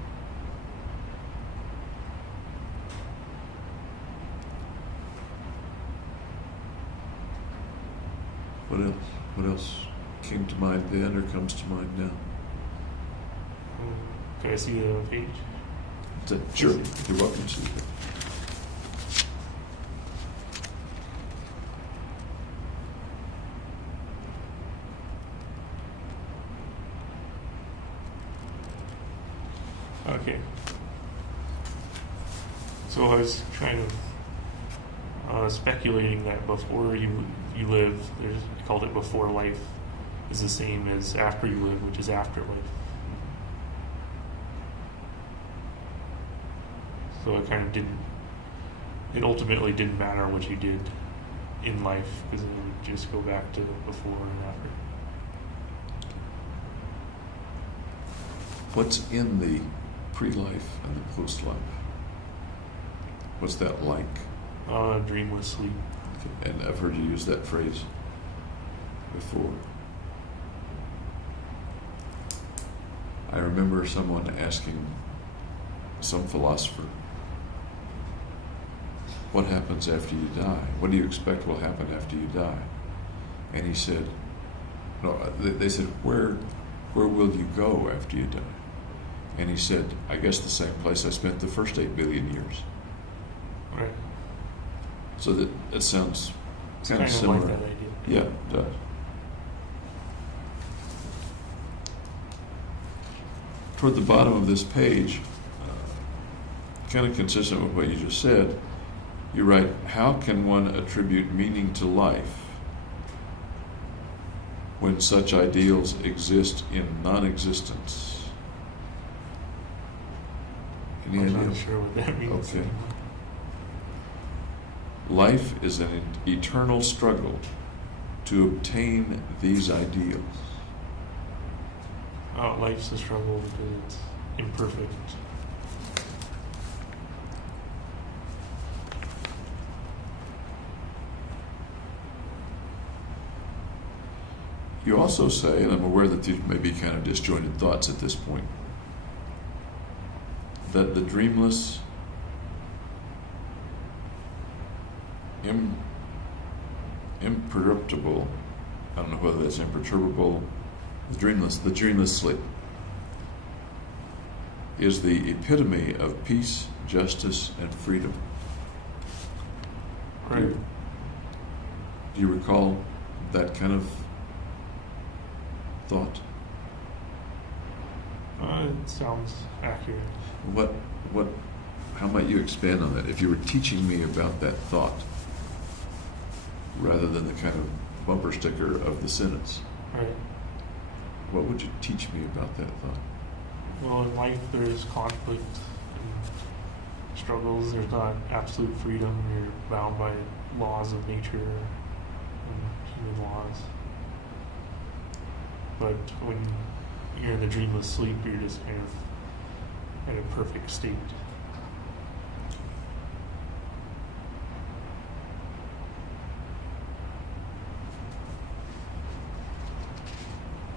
What else? What else came to mind then or comes to mind now? Can I see the page? Sure, you're welcome to. Okay. So I was kind of speculating that before you live, I called it before life, is the same as after you live, which is afterlife. So it kind of didn't. It ultimately didn't matter what you did in life because it would just go back to before and after. What's in the pre-life and the post-life? What's that like? Dreamless sleep. Okay. And I've heard you use that phrase before. I remember someone asking some philosopher, what happens after you die? What do you expect will happen after you die? And he said, no, they said, where will you go after you die? And he said, I guess the same place I spent the first 8 billion years. Right. So that sounds kind of Kind of similar. like that idea. Yeah, it does. Toward the bottom of this page, kind of consistent with what you just said, you write, how can one attribute meaning to life when such ideals exist in non-existence? Any I'm idea? not sure what that means. Okay. Life is an eternal struggle to obtain these ideals. Life's a struggle because it's imperfect. You also say, and I'm aware that these may be kind of disjointed thoughts at this point, that the dreamless, imperturbable, I don't know whether that's imperturbable, the dreamless sleep is the epitome of peace, justice, and freedom. Right. Do you recall that kind of thought? It sounds accurate. How might you expand on that? If you were teaching me about that thought, rather than the kind of bumper sticker of the sentence, Right. what would you teach me about that thought? Well, in life there's conflict and struggles. There's not absolute freedom. You're bound by laws of nature and human laws. But when you're in the dreamless sleep, you're just kind of in a perfect state.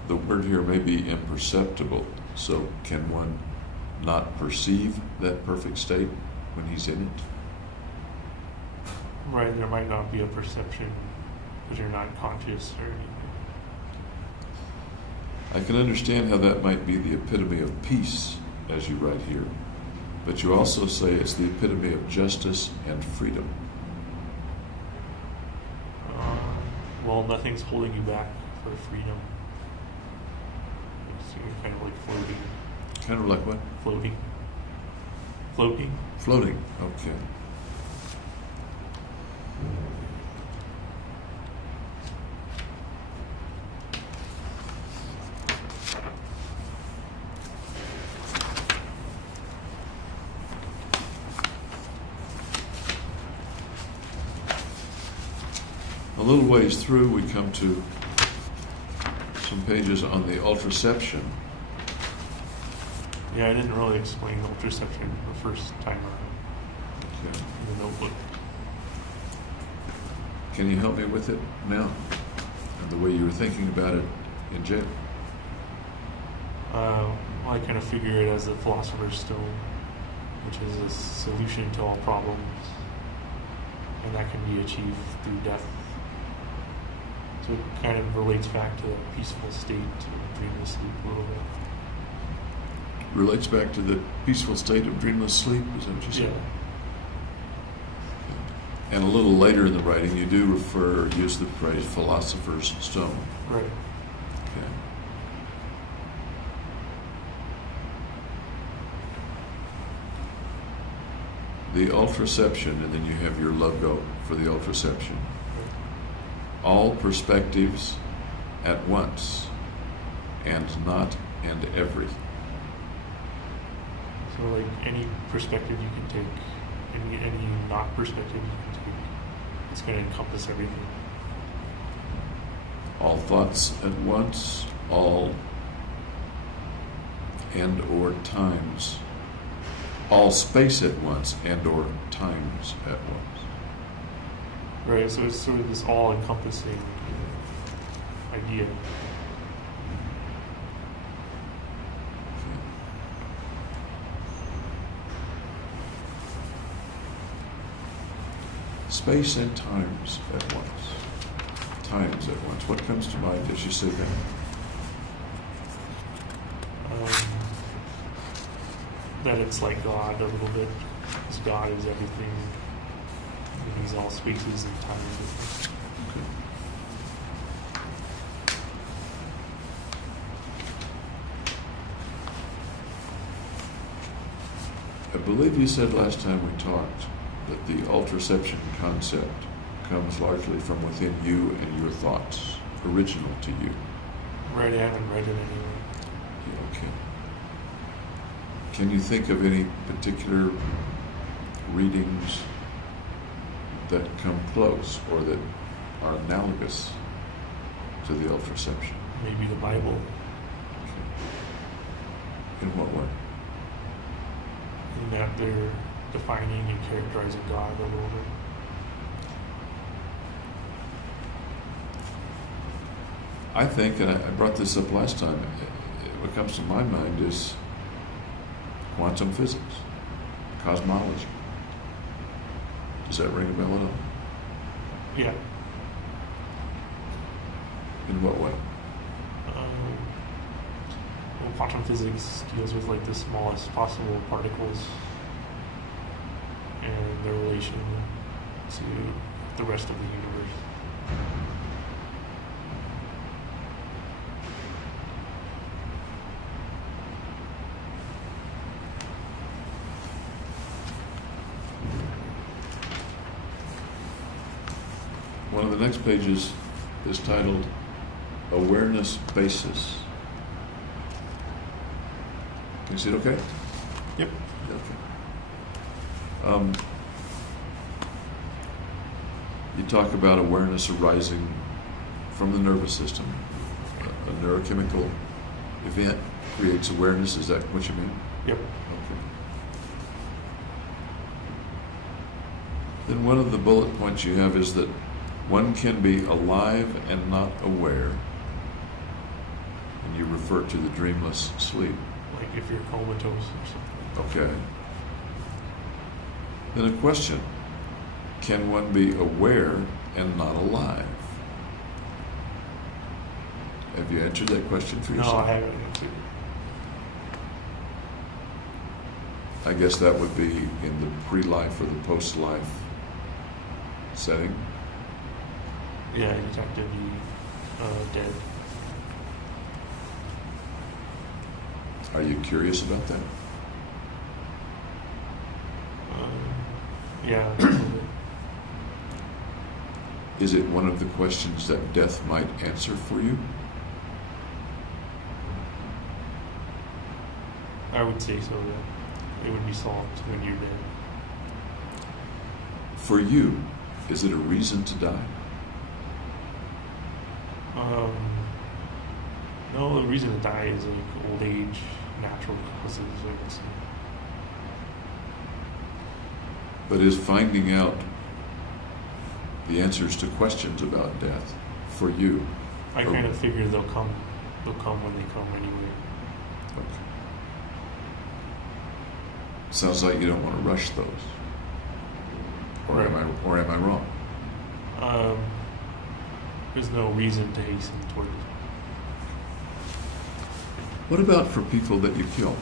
The word here may be imperceptible, so can one not perceive that perfect state when he's in it? Right, there might not be a perception because you're not conscious or anything. I can understand how that might be the epitome of peace, as you write here, but you also say it's the epitome of justice and freedom. Well, nothing's holding you back for freedom. So you're kind of like floating. Kind of like what? Floating. Floating, okay. A little ways through, we come to some pages on the ultraception. Yeah, I didn't really explain the ultraception the first time around Okay. in the notebook. Can you help me with it now? And the way you were thinking about it in jail? Well, I kind of figure it as a philosopher's stone, which is a solution to all problems, and that can be achieved through death. So it kind of relates back to the peaceful state of dreamless sleep a little bit. Relates back to the peaceful state of dreamless sleep, is that what you said? Yeah. And a little later in the writing, you do use the phrase philosopher's stone. Right. Okay. The ultraception, and then you have your logo for the ultraception. All perspectives at once, and not and every. So like any perspective you can take, any not perspective you can take, it's going to encompass everything. All thoughts at once, all and or times. All space at once and or times at once. Right, so it's sort of this all-encompassing idea. Space and times at once. Times at once. What comes to mind as you say that? That it's like God a little bit, because God is everything. He's all spaces and times. Okay. I believe you said last time we talked that the ultraception concept comes largely from within you and your thoughts, original to you. Right, I haven't read it anywhere. Yeah, okay. Can you think of any particular readings that come close or that are analogous to the ultraception? Maybe the Bible. Okay. In what way? In that they're defining and characterizing God a little bit. I think, and I brought this up last time, what comes to my mind is quantum physics, cosmology. Does that ring a bell at all? Yeah. In what way? Well, quantum physics deals with like the smallest possible particles and their relation to the rest of the universe. One of the next pages is titled Awareness Basis. Can you see it okay? Yep. Okay. You talk about awareness arising from the nervous system. A neurochemical event creates awareness. Is that what you mean? Yep. Okay. Then one of the bullet points you have is that one can be alive and not aware. And you refer to the dreamless sleep. Like if you're comatose or something. Okay. Then a question. Can one be aware and not alive? Have you answered that question for yourself? No, I haven't answered. I guess that would be in the pre-life or the post-life setting. Yeah, you'd have to be dead. Are you curious about that? Yeah. A little bit. Is it one of the questions that death might answer for you? I would say so, yeah. It would be solved when you're dead. For you, is it a reason to die? No, the reason to die is like old age, natural causes. I would say. But is finding out the answers to questions about death for you? I kind of figure they'll come. They'll come when they come anyway. Okay. Sounds like you don't want to rush those. Or am I wrong? There's no reason to hasten toward it. What about for people that you kill?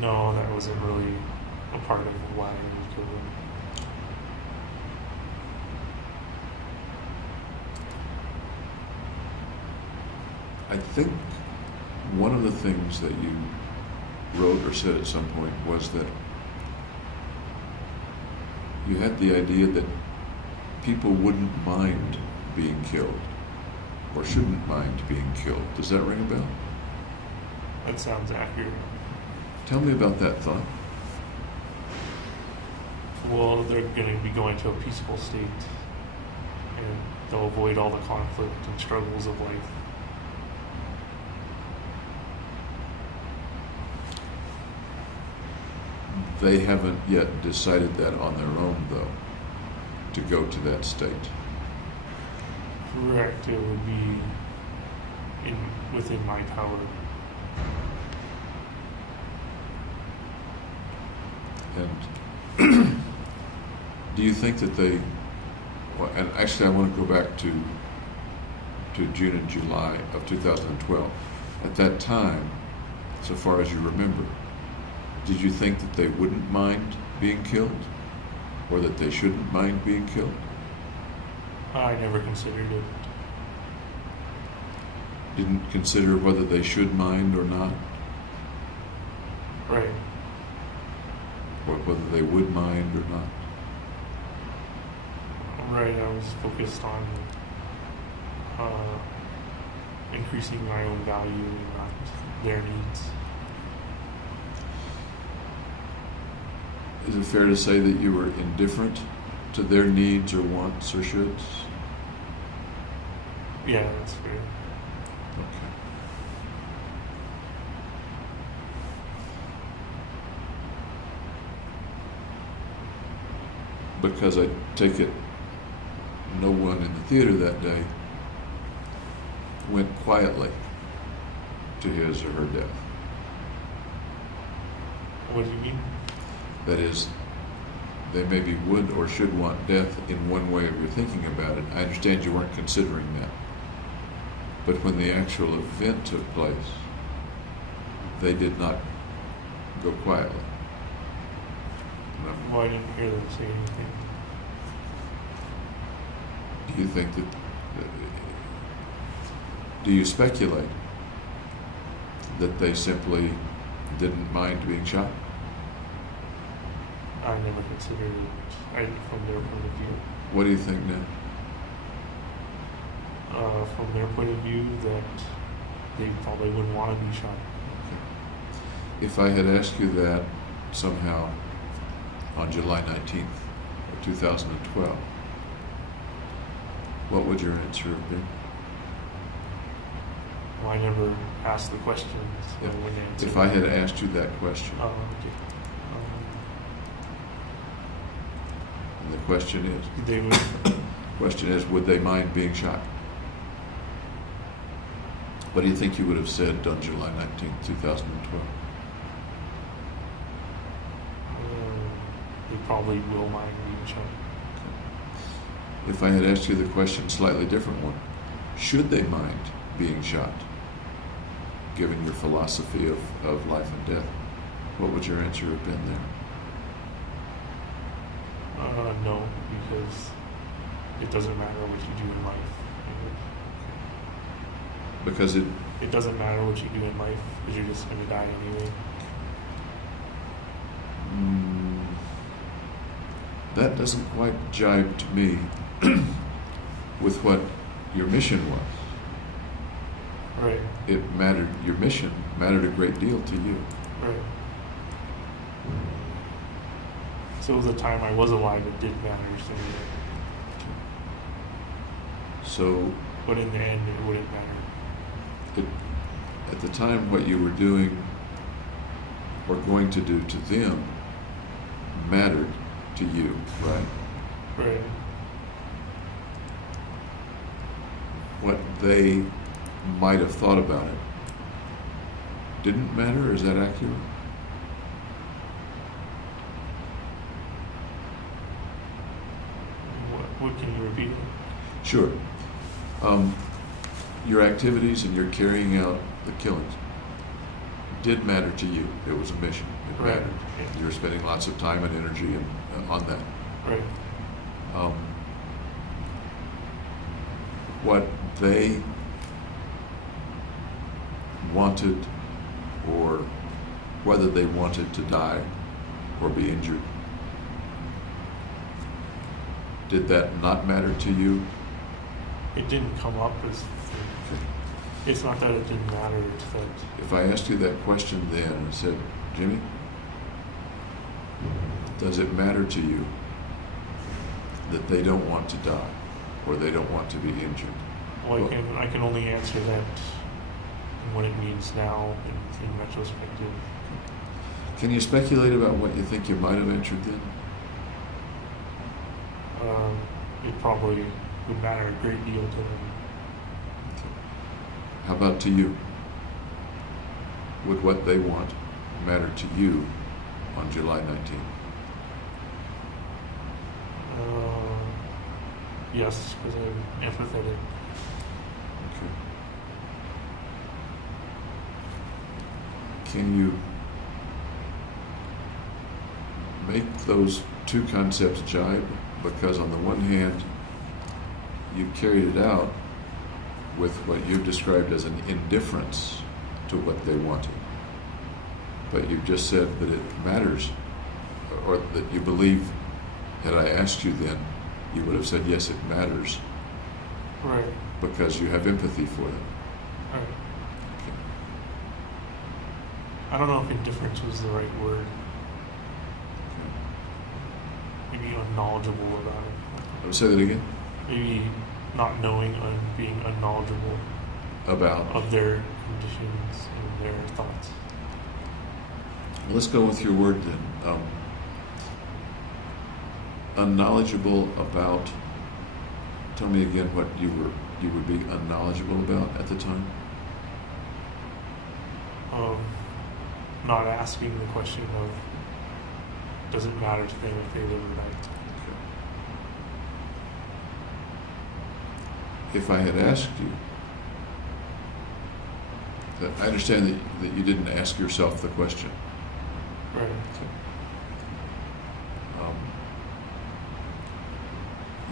No, that wasn't really a part of why I would kill them. I think one of the things that you wrote or said at some point was that you had the idea that people wouldn't mind being killed or shouldn't mind being killed. Does that ring a bell? That sounds accurate. Tell me about that thought. Well, they're going to be going to a peaceful state, and they'll avoid all the conflict and struggles of life. They haven't yet decided that on their own, though, to go to that state. Correct. It would be within my power. And do you think that they, well, and actually I want to go back to June and July of 2012. At that time, so far as you remember, did you think that they wouldn't mind being killed? Or that they shouldn't mind being killed? I never considered it. Didn't consider whether they should mind or not? Right. Or whether they would mind or not? Right, I was focused on increasing my own value and not their needs. Is it fair to say that you were indifferent to their needs or wants or shoulds? Yeah, that's fair. Okay. Because I take it no one in the theater that day went quietly to his or her death. What do you mean? That is, they maybe would or should want death in one way of your thinking about it. I understand you weren't considering that. But when the actual event took place, they did not go quietly. No. Well, I didn't hear them say anything. Do you think that, do you speculate that they simply didn't mind being shot? I never considered it from their point of view. What do you think now? From their point of view, that they probably wouldn't want to be shot. If I had asked you that somehow on July 19th of 2012, what would your answer have been? Well, I never asked the question, so Yeah. I wouldn't answer. If I had asked you that question, Oh, okay. and the question They would. is, would they mind being shot? What do you think you would have said on July 19th, 2012? They probably will mind being shot. If I had asked you the question, slightly different one, should they mind being shot, given your philosophy of life and death, what would your answer have been there? No, because it doesn't matter what you do in life. Because It doesn't matter what you do in life, because you're just going to die anyway. That doesn't quite jibe to me with what your mission was. Right. Your mission mattered a great deal to you. Right. So it was a time I was alive, it did matter, so So But in the end, it wouldn't matter. it, at the time, what you were doing or going to do to them mattered to you, right? Right. What they might have thought about it didn't matter. Is that accurate? What can you repeat it? Sure. Your activities and your carrying out the killings did matter to you. It was a mission. It Right. mattered. Yeah. You were spending lots of time and energy on that. Right. What they wanted, or whether they wanted to die or be injured, did that not matter to you? It didn't come up as. It's not that it didn't matter. It's that. If I asked you that question then and said, Jimmy, does it matter to you that they don't want to die or they don't want to be injured? Well, I can only answer that in what it means now in retrospective. Can you speculate about what you think you might have answered then? It probably would matter a great deal to them. How about to you? Would what they want matter to you on July 19th? Yes, because I'm empathetic. Okay. Can you make those two concepts jibe? Because on the one hand, you carried it out with what you've described as an indifference to what they wanted. But you just said that it matters, or that you believe, had I asked you then, you would have said, yes, it matters, Right. because you have empathy for them. Right. Okay. I don't know if indifference was the right word. Maybe unknowledgeable about it. Say that again? Maybe not knowing and being unknowledgeable About? of their conditions and their thoughts. Let's go with your word then. Unknowledgeable about. Tell me again what you would be unknowledgeable about at the time. Not asking the question of, does it matter to them if they live or die? Okay. If I had asked you, I understand that you didn't ask yourself the question. Right.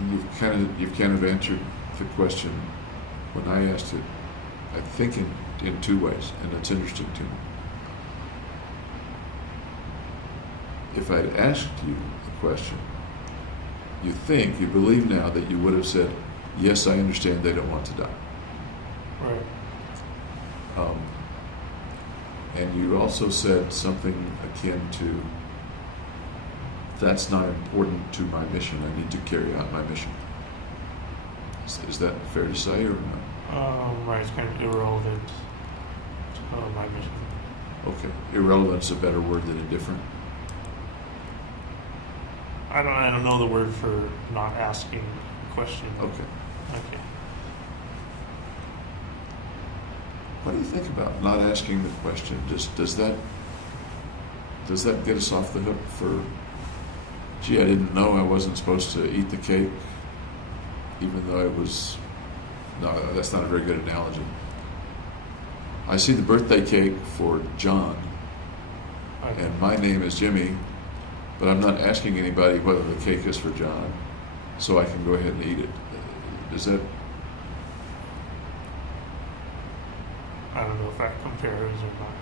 You've kind of answered the question when I asked it, I think in two ways, and it's interesting to me. If I'd asked you the question, you believe now that you would have said, yes, I understand they don't want to die. Right. And you also said something akin to, that's not important to my mission. I need to carry out my mission. Is that fair to say or no? Right, it's kind of irrelevant to my mission. Okay. Irrelevant's a better word than indifferent. I don't know the word for not asking a question. Okay. Okay. What do you think about not asking the question? Does that get us off the hook for, gee, I didn't know I wasn't supposed to eat the cake, even though it was, no, that's not a very good analogy. I see the birthday cake for John, Okay. and my name is Jimmy, but I'm not asking anybody whether the cake is for John, so I can go ahead and eat it. Is that? I don't know if that compares or not.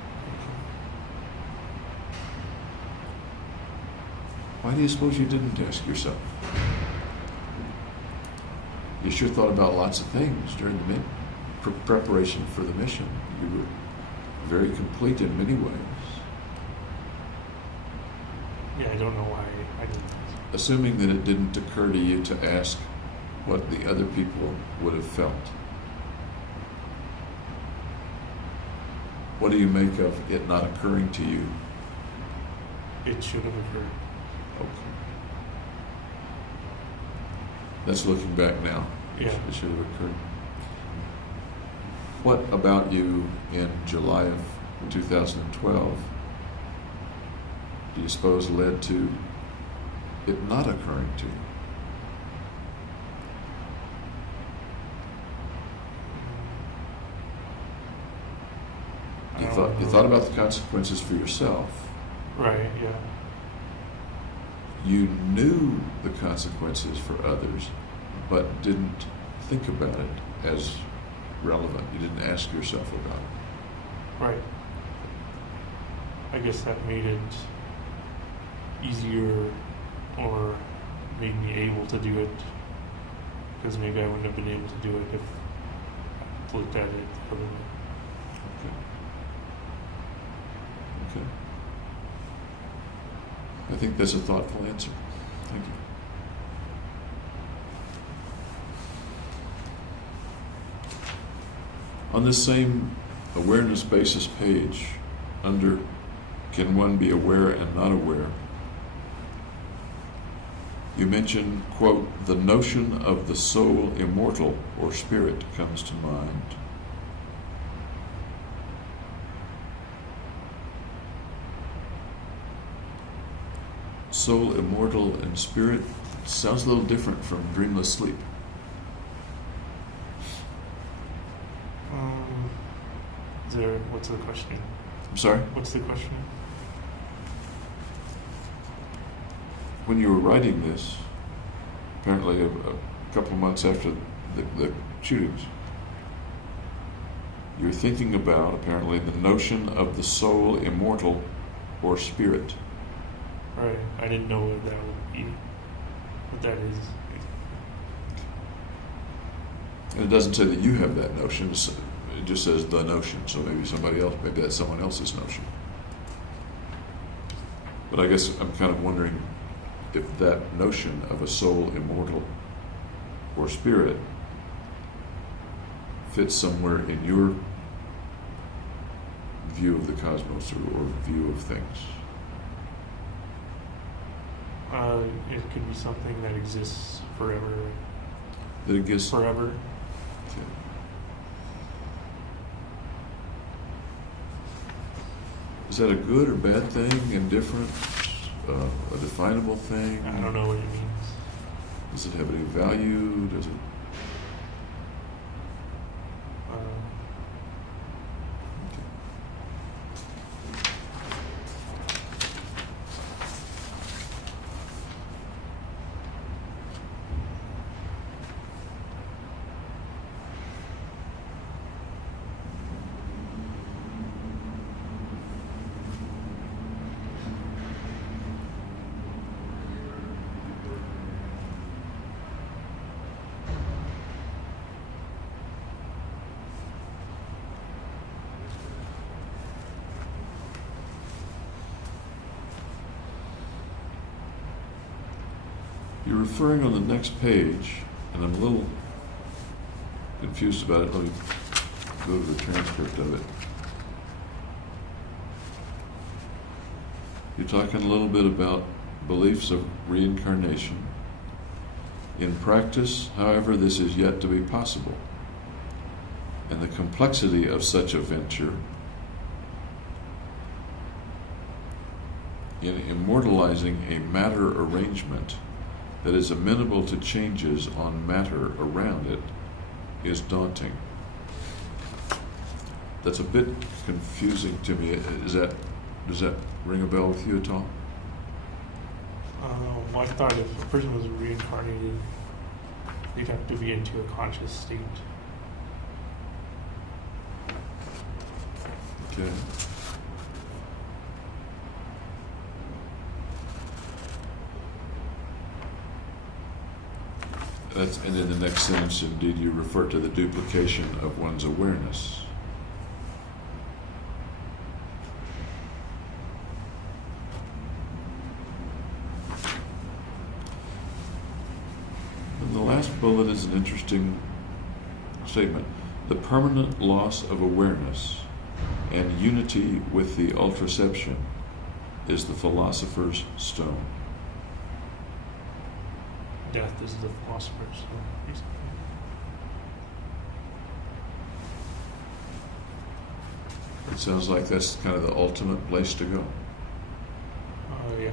Why do you suppose you didn't ask yourself? You sure thought about lots of things during the preparation for the mission. You were very complete in many ways. Yeah, I don't know why I didn't. Assuming that it didn't occur to you to ask what the other people would have felt. What do you make of it not occurring to you? It should have occurred. Okay. That's looking back now. Yeah. It should have occurred. What about you in July of 2012 do you suppose led to it not occurring to you? You thought about the consequences for yourself. Right, yeah. You knew the consequences for others, but didn't think about it as relevant. You didn't ask yourself about it. Right. I guess that made it easier or made me able to do it, because maybe I wouldn't have been able to do it if I looked at it the other way. Okay. I think that's a thoughtful answer. Thank you. On this same awareness basis page, under Can One Be Aware and Not Aware, you mention, quote, the notion of the soul immortal or spirit comes to mind. Soul immortal and spirit sounds a little different from dreamless sleep. What's the question? I'm sorry? What's the question? When you were writing this, apparently a couple of months after the shootings, you're thinking about, apparently, the notion of the soul immortal or spirit. Right. I didn't know what that would be. What that is. And it doesn't say that you have that notion. It just says the notion. So maybe somebody else, maybe that's someone else's notion. But I guess I'm kind of wondering if that notion of a soul immortal or spirit fits somewhere in your view of the cosmos or view of things. It could be something that exists forever. That it gets Forever. Okay. Is that a good or bad thing? Indifferent? A definable thing? I don't know what it means. Does it have any value? Does it? You're referring on the next page, and I'm a little confused about it. Let me go to the transcript of it. You're talking a little bit about beliefs of reincarnation. In practice, however, this is yet to be possible, and the complexity of such a venture in immortalizing a matter arrangement that is amenable to changes on matter around it is daunting. That's a bit confusing to me. Does that ring a bell with you at all? Well, I thought if a person was reincarnated, they'd have to be into a conscious state. Okay. And in the next sentence, indeed, you refer to the duplication of one's awareness. And the last last bullet is an interesting statement. The permanent loss of awareness and unity with the ultraception is the philosopher's stone. Death is the philosopher's stone, basically. It sounds like that's kind of the ultimate place to go. Yeah.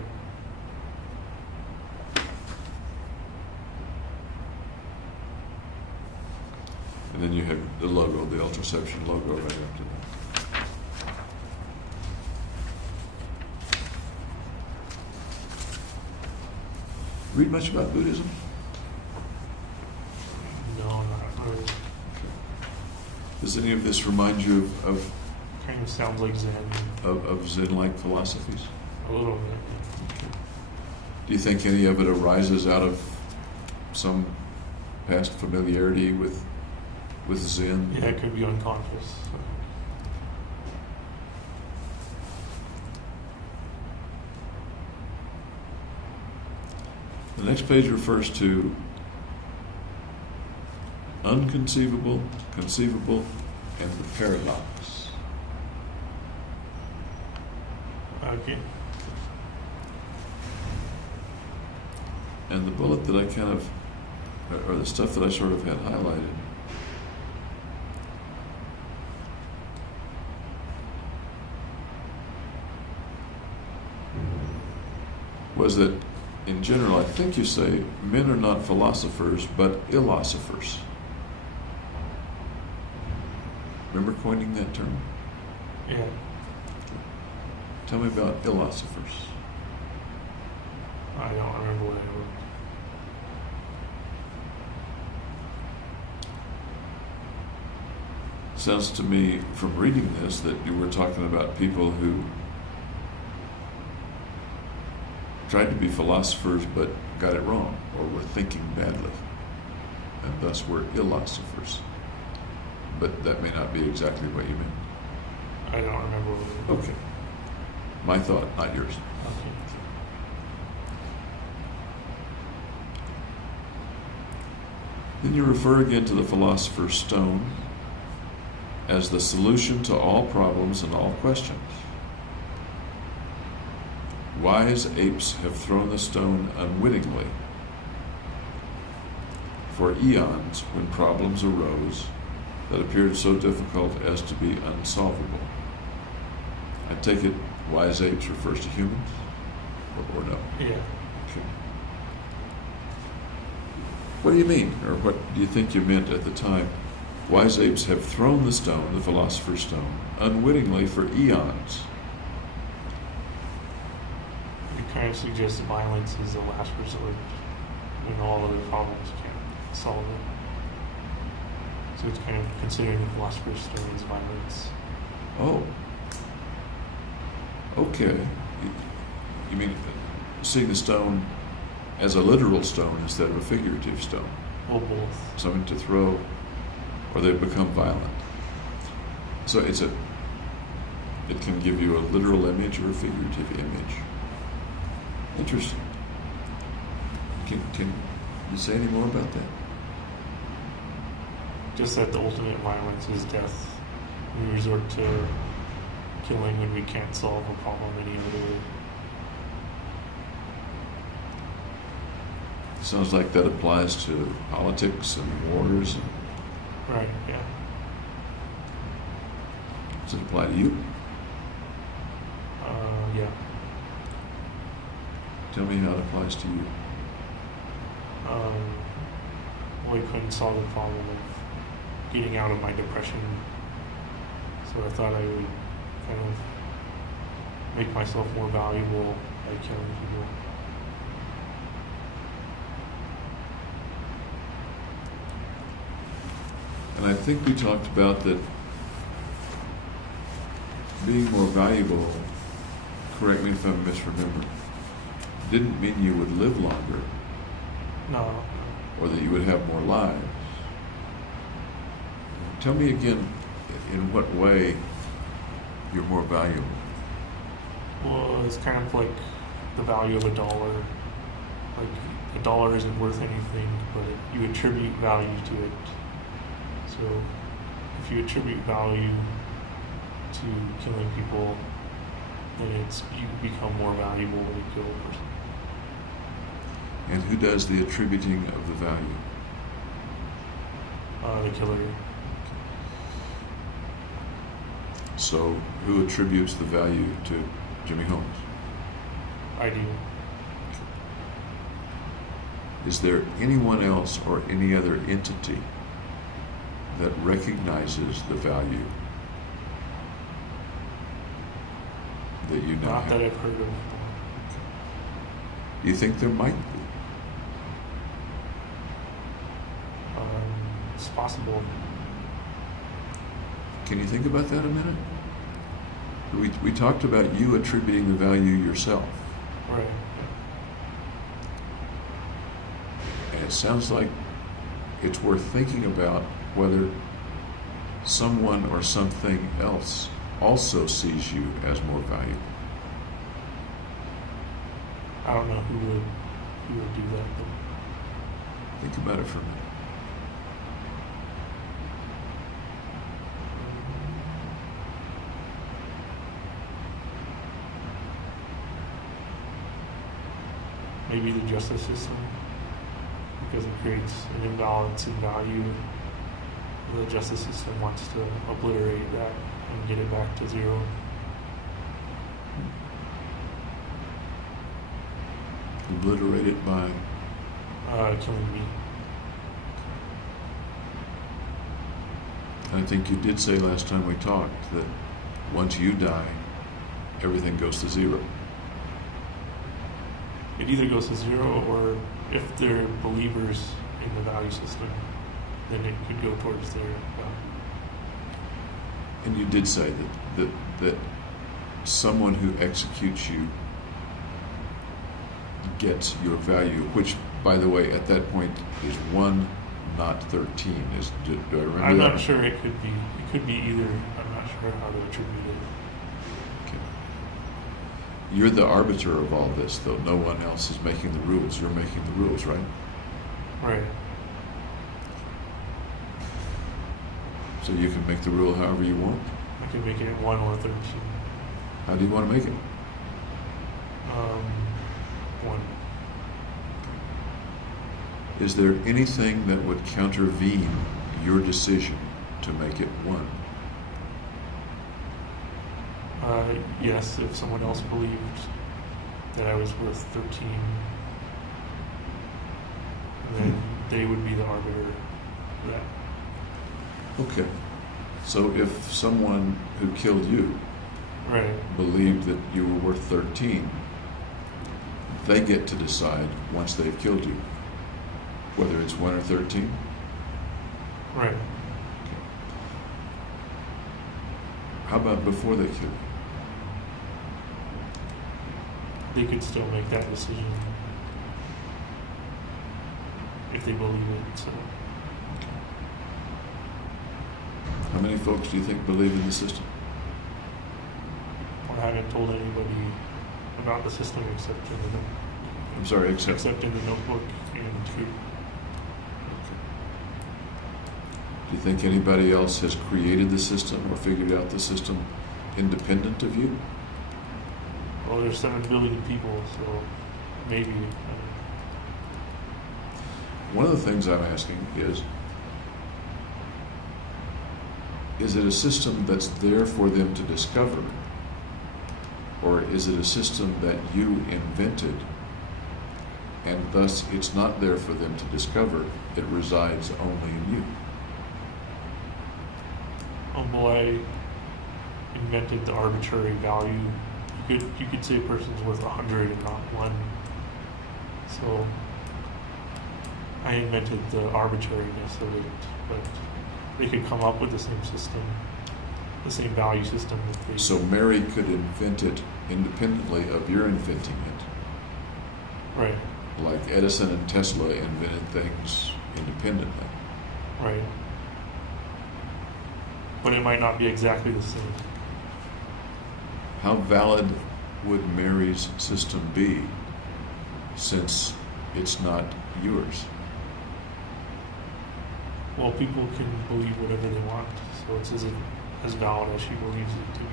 And then you have the logo, the ultraception logo right after that. Read much about Buddhism? No, not really. Does any of this remind you of Kind of sounds like Zen. of Zen-like philosophies? A little bit. Okay. Do you think any of it arises out of some past familiarity with Zen? Yeah, it could be unconscious. The next page refers to unconceivable, conceivable, and the paradox. Okay. And the bullet that I kind of, or the stuff that I sort of had highlighted, was that in general, I think you say, men are not philosophers, but illosophers. Remember coining that term? Yeah. Tell me about illosophers. I don't remember what I wrote. Sounds to me, from reading this, that you were talking about people who tried to be philosophers but got it wrong, or were thinking badly, and thus were illosophers. But that may not be exactly what you meant. I don't remember what I wrote. Okay. My thought, not yours. Okay. Then you refer again to the philosopher's stone as the solution to all problems and all questions. Wise apes have thrown the stone unwittingly. For eons, when problems arose that appeared so difficult as to be unsolvable. I take it wise apes refers to humans? Or no? Yeah. Okay. What do you mean, or what do you think you meant at the time? Wise apes have thrown the stone, the philosopher's stone, unwittingly for eons. It kind of suggests violence is the last resort when all other problems can't solve it. So it's kind of considering the philosopher's stone as violence. Oh. Okay. You mean seeing the stone as a literal stone instead of a figurative stone? Well, both. Something to throw, or they become violent. So it can give you a literal image or a figurative image. Interesting. Can you say any more about that? Just that the ultimate violence is death. We resort to killing when we can't solve a problem any other way. Sounds like that applies to politics and wars. Right, yeah. Does it apply to you? Yeah. Tell me how it applies to you. Well, I couldn't solve the problem of getting out of my depression. So I thought I would kind of make myself more valuable by killing people. And I think we talked about that being more valuable, correct me if I'm misremembering, didn't mean you would live longer No. or that you would have more lives. Tell me again, in what way you're more valuable? Well, it's kind of like the value of $1. like $1 isn't worth anything, but you attribute value to it. So if you attribute value to killing people, then you become more valuable when you kill a person. And who does the attributing of the value? The killer. So who attributes the value to Jimmy Holmes? I do. Is there anyone else or any other entity that recognizes the value that you now Not have? that I've heard of. You think there might be? It's possible. Can you think about that a minute? We talked about you attributing the value yourself. Right. And it sounds like it's worth thinking about whether someone or something else also sees you as more valuable. I don't know who would do that, but Think about it for a minute. maybe the justice system, because it creates an imbalance in value. The justice system wants to obliterate that and get it back to zero. Obliterate it by Killing me. I think you did say last time we talked that once you die, everything goes to zero. It either goes to zero, or if they're believers in the value system, then it could go towards their value. And you did say that someone who executes you gets your value, which, by the way, at that point is 1, not 13. Do I remember I'm that? not sure. It could be. It could be either. I'm not sure how to attribute it. Okay. You're the arbiter of all this, though. No one else is making the rules. You're making the rules, right? Right. So you can make the rule however you want. I could make it 1 or 13. How do you want to make it? 1. Is there anything that would countervene your decision to make it 1? Yes, if someone else believed that I was worth 13, then they would be the arbiter of that. Okay. So if someone who killed you Right. believed that you were worth 13, they get to decide once they've killed you whether it's 1 or 13? Right. How about before they kill you? They could still make that decision if they believe it. So How many folks do you think believe in the system? I haven't told anybody about the system except in the I'm sorry, except except in the notebook and to do you think anybody else has created the system or figured out the system independent of you? well, there's 7 billion people, so maybe. One of the things I'm asking is it a system that's there for them to discover, or is it a system that you invented and thus it's not there for them to discover, it resides only in you? Well, I invented the arbitrary value. You could say a person's worth 100 and not 1. So I invented the arbitrariness of it, but they could come up with the same system, the same value system. If they, So Mary could invent it independently of your inventing it, right, like Edison and Tesla invented things independently. right. But it might not be exactly the same. How valid would Mary's system be, since it's not yours. Well, people can believe whatever they want, so it's as valid as she believes it to be.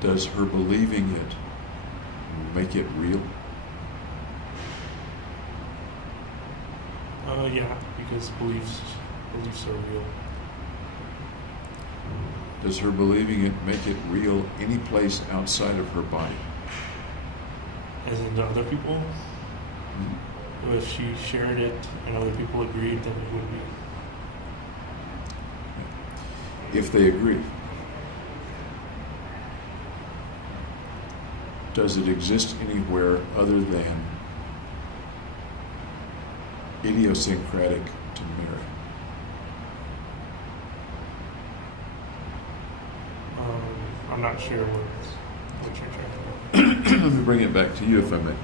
Does her believing it make it real? Yeah, because beliefs are real. Does her believing it make it real any place outside of her body? As in to other people, Mm-hmm. if she shared it and other people agreed, then it would be. If they agree, does it exist anywhere other than idiosyncratic to Mary? I'm not sure what you're trying to do. Let me bring it back to you, if I may.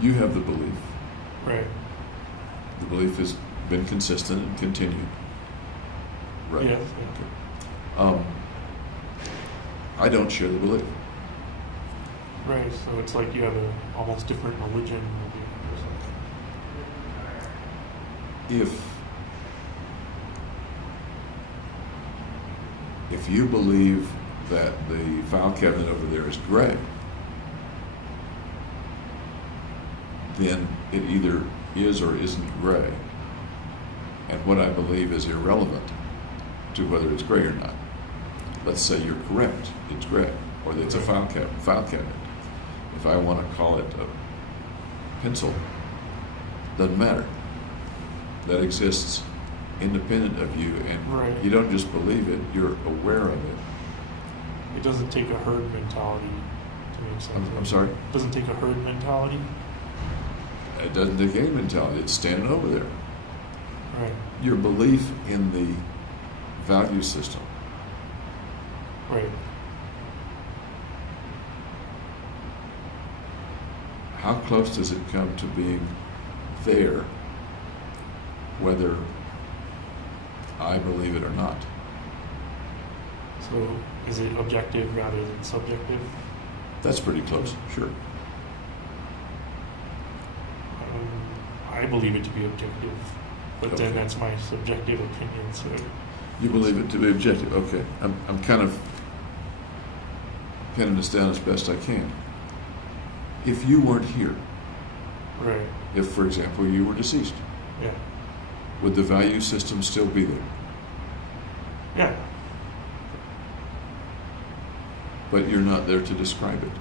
You have the belief. Right. The belief has been consistent and continued. Right. Yes. Okay. I don't share the belief. Right. So it's like you have an almost different religion. Or something. If you believe that the file cabinet over there is gray, then it either is or isn't gray. And what I believe is irrelevant to whether it's gray or not. Let's say you're correct, it's gray, or that it's a file cabinet. If I want to call it a pencil, doesn't matter. That exists independent of you, and Right. you don't just believe it, you're aware of it. It doesn't take a herd mentality to make sense. I'm sorry? It doesn't take a herd mentality. It doesn't take any mentality, it's standing over there. Right. Your belief in the value system. Right. How close does it come to being there, whether I believe it or not? So is it objective rather than subjective? That's pretty close, sure. I believe it to be objective, but Okay. then that's my subjective opinion. So You believe it to be objective, okay. I'm kind of pinning this down as best I can. If you weren't here, right. if, for example, you were deceased, Yeah. would the value system still be there? Yeah. But you're not there to describe it.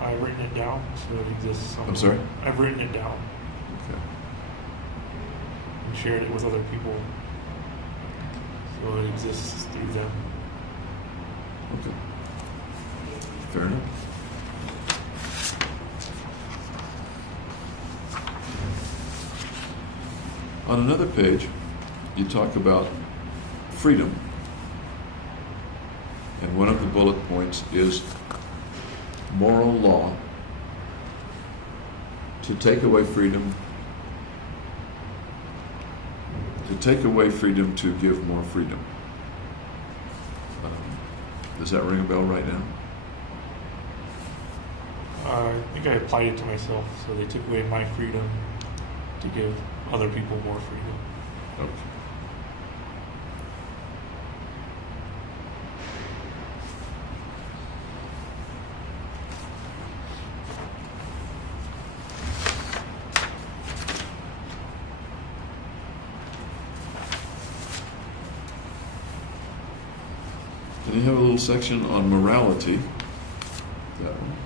I've written it down, so it exists somewhere. I'm sorry? I've written it down Okay. and shared it with other people, so it exists through them. Okay. Fair enough. On another page, you talk about freedom. And one of the bullet points is moral law to take away freedom, to give more freedom. Does that ring a bell right now? I think I applied it to myself, so they took away my freedom to give other people more freedom. Okay. And you have a little section on morality. That one.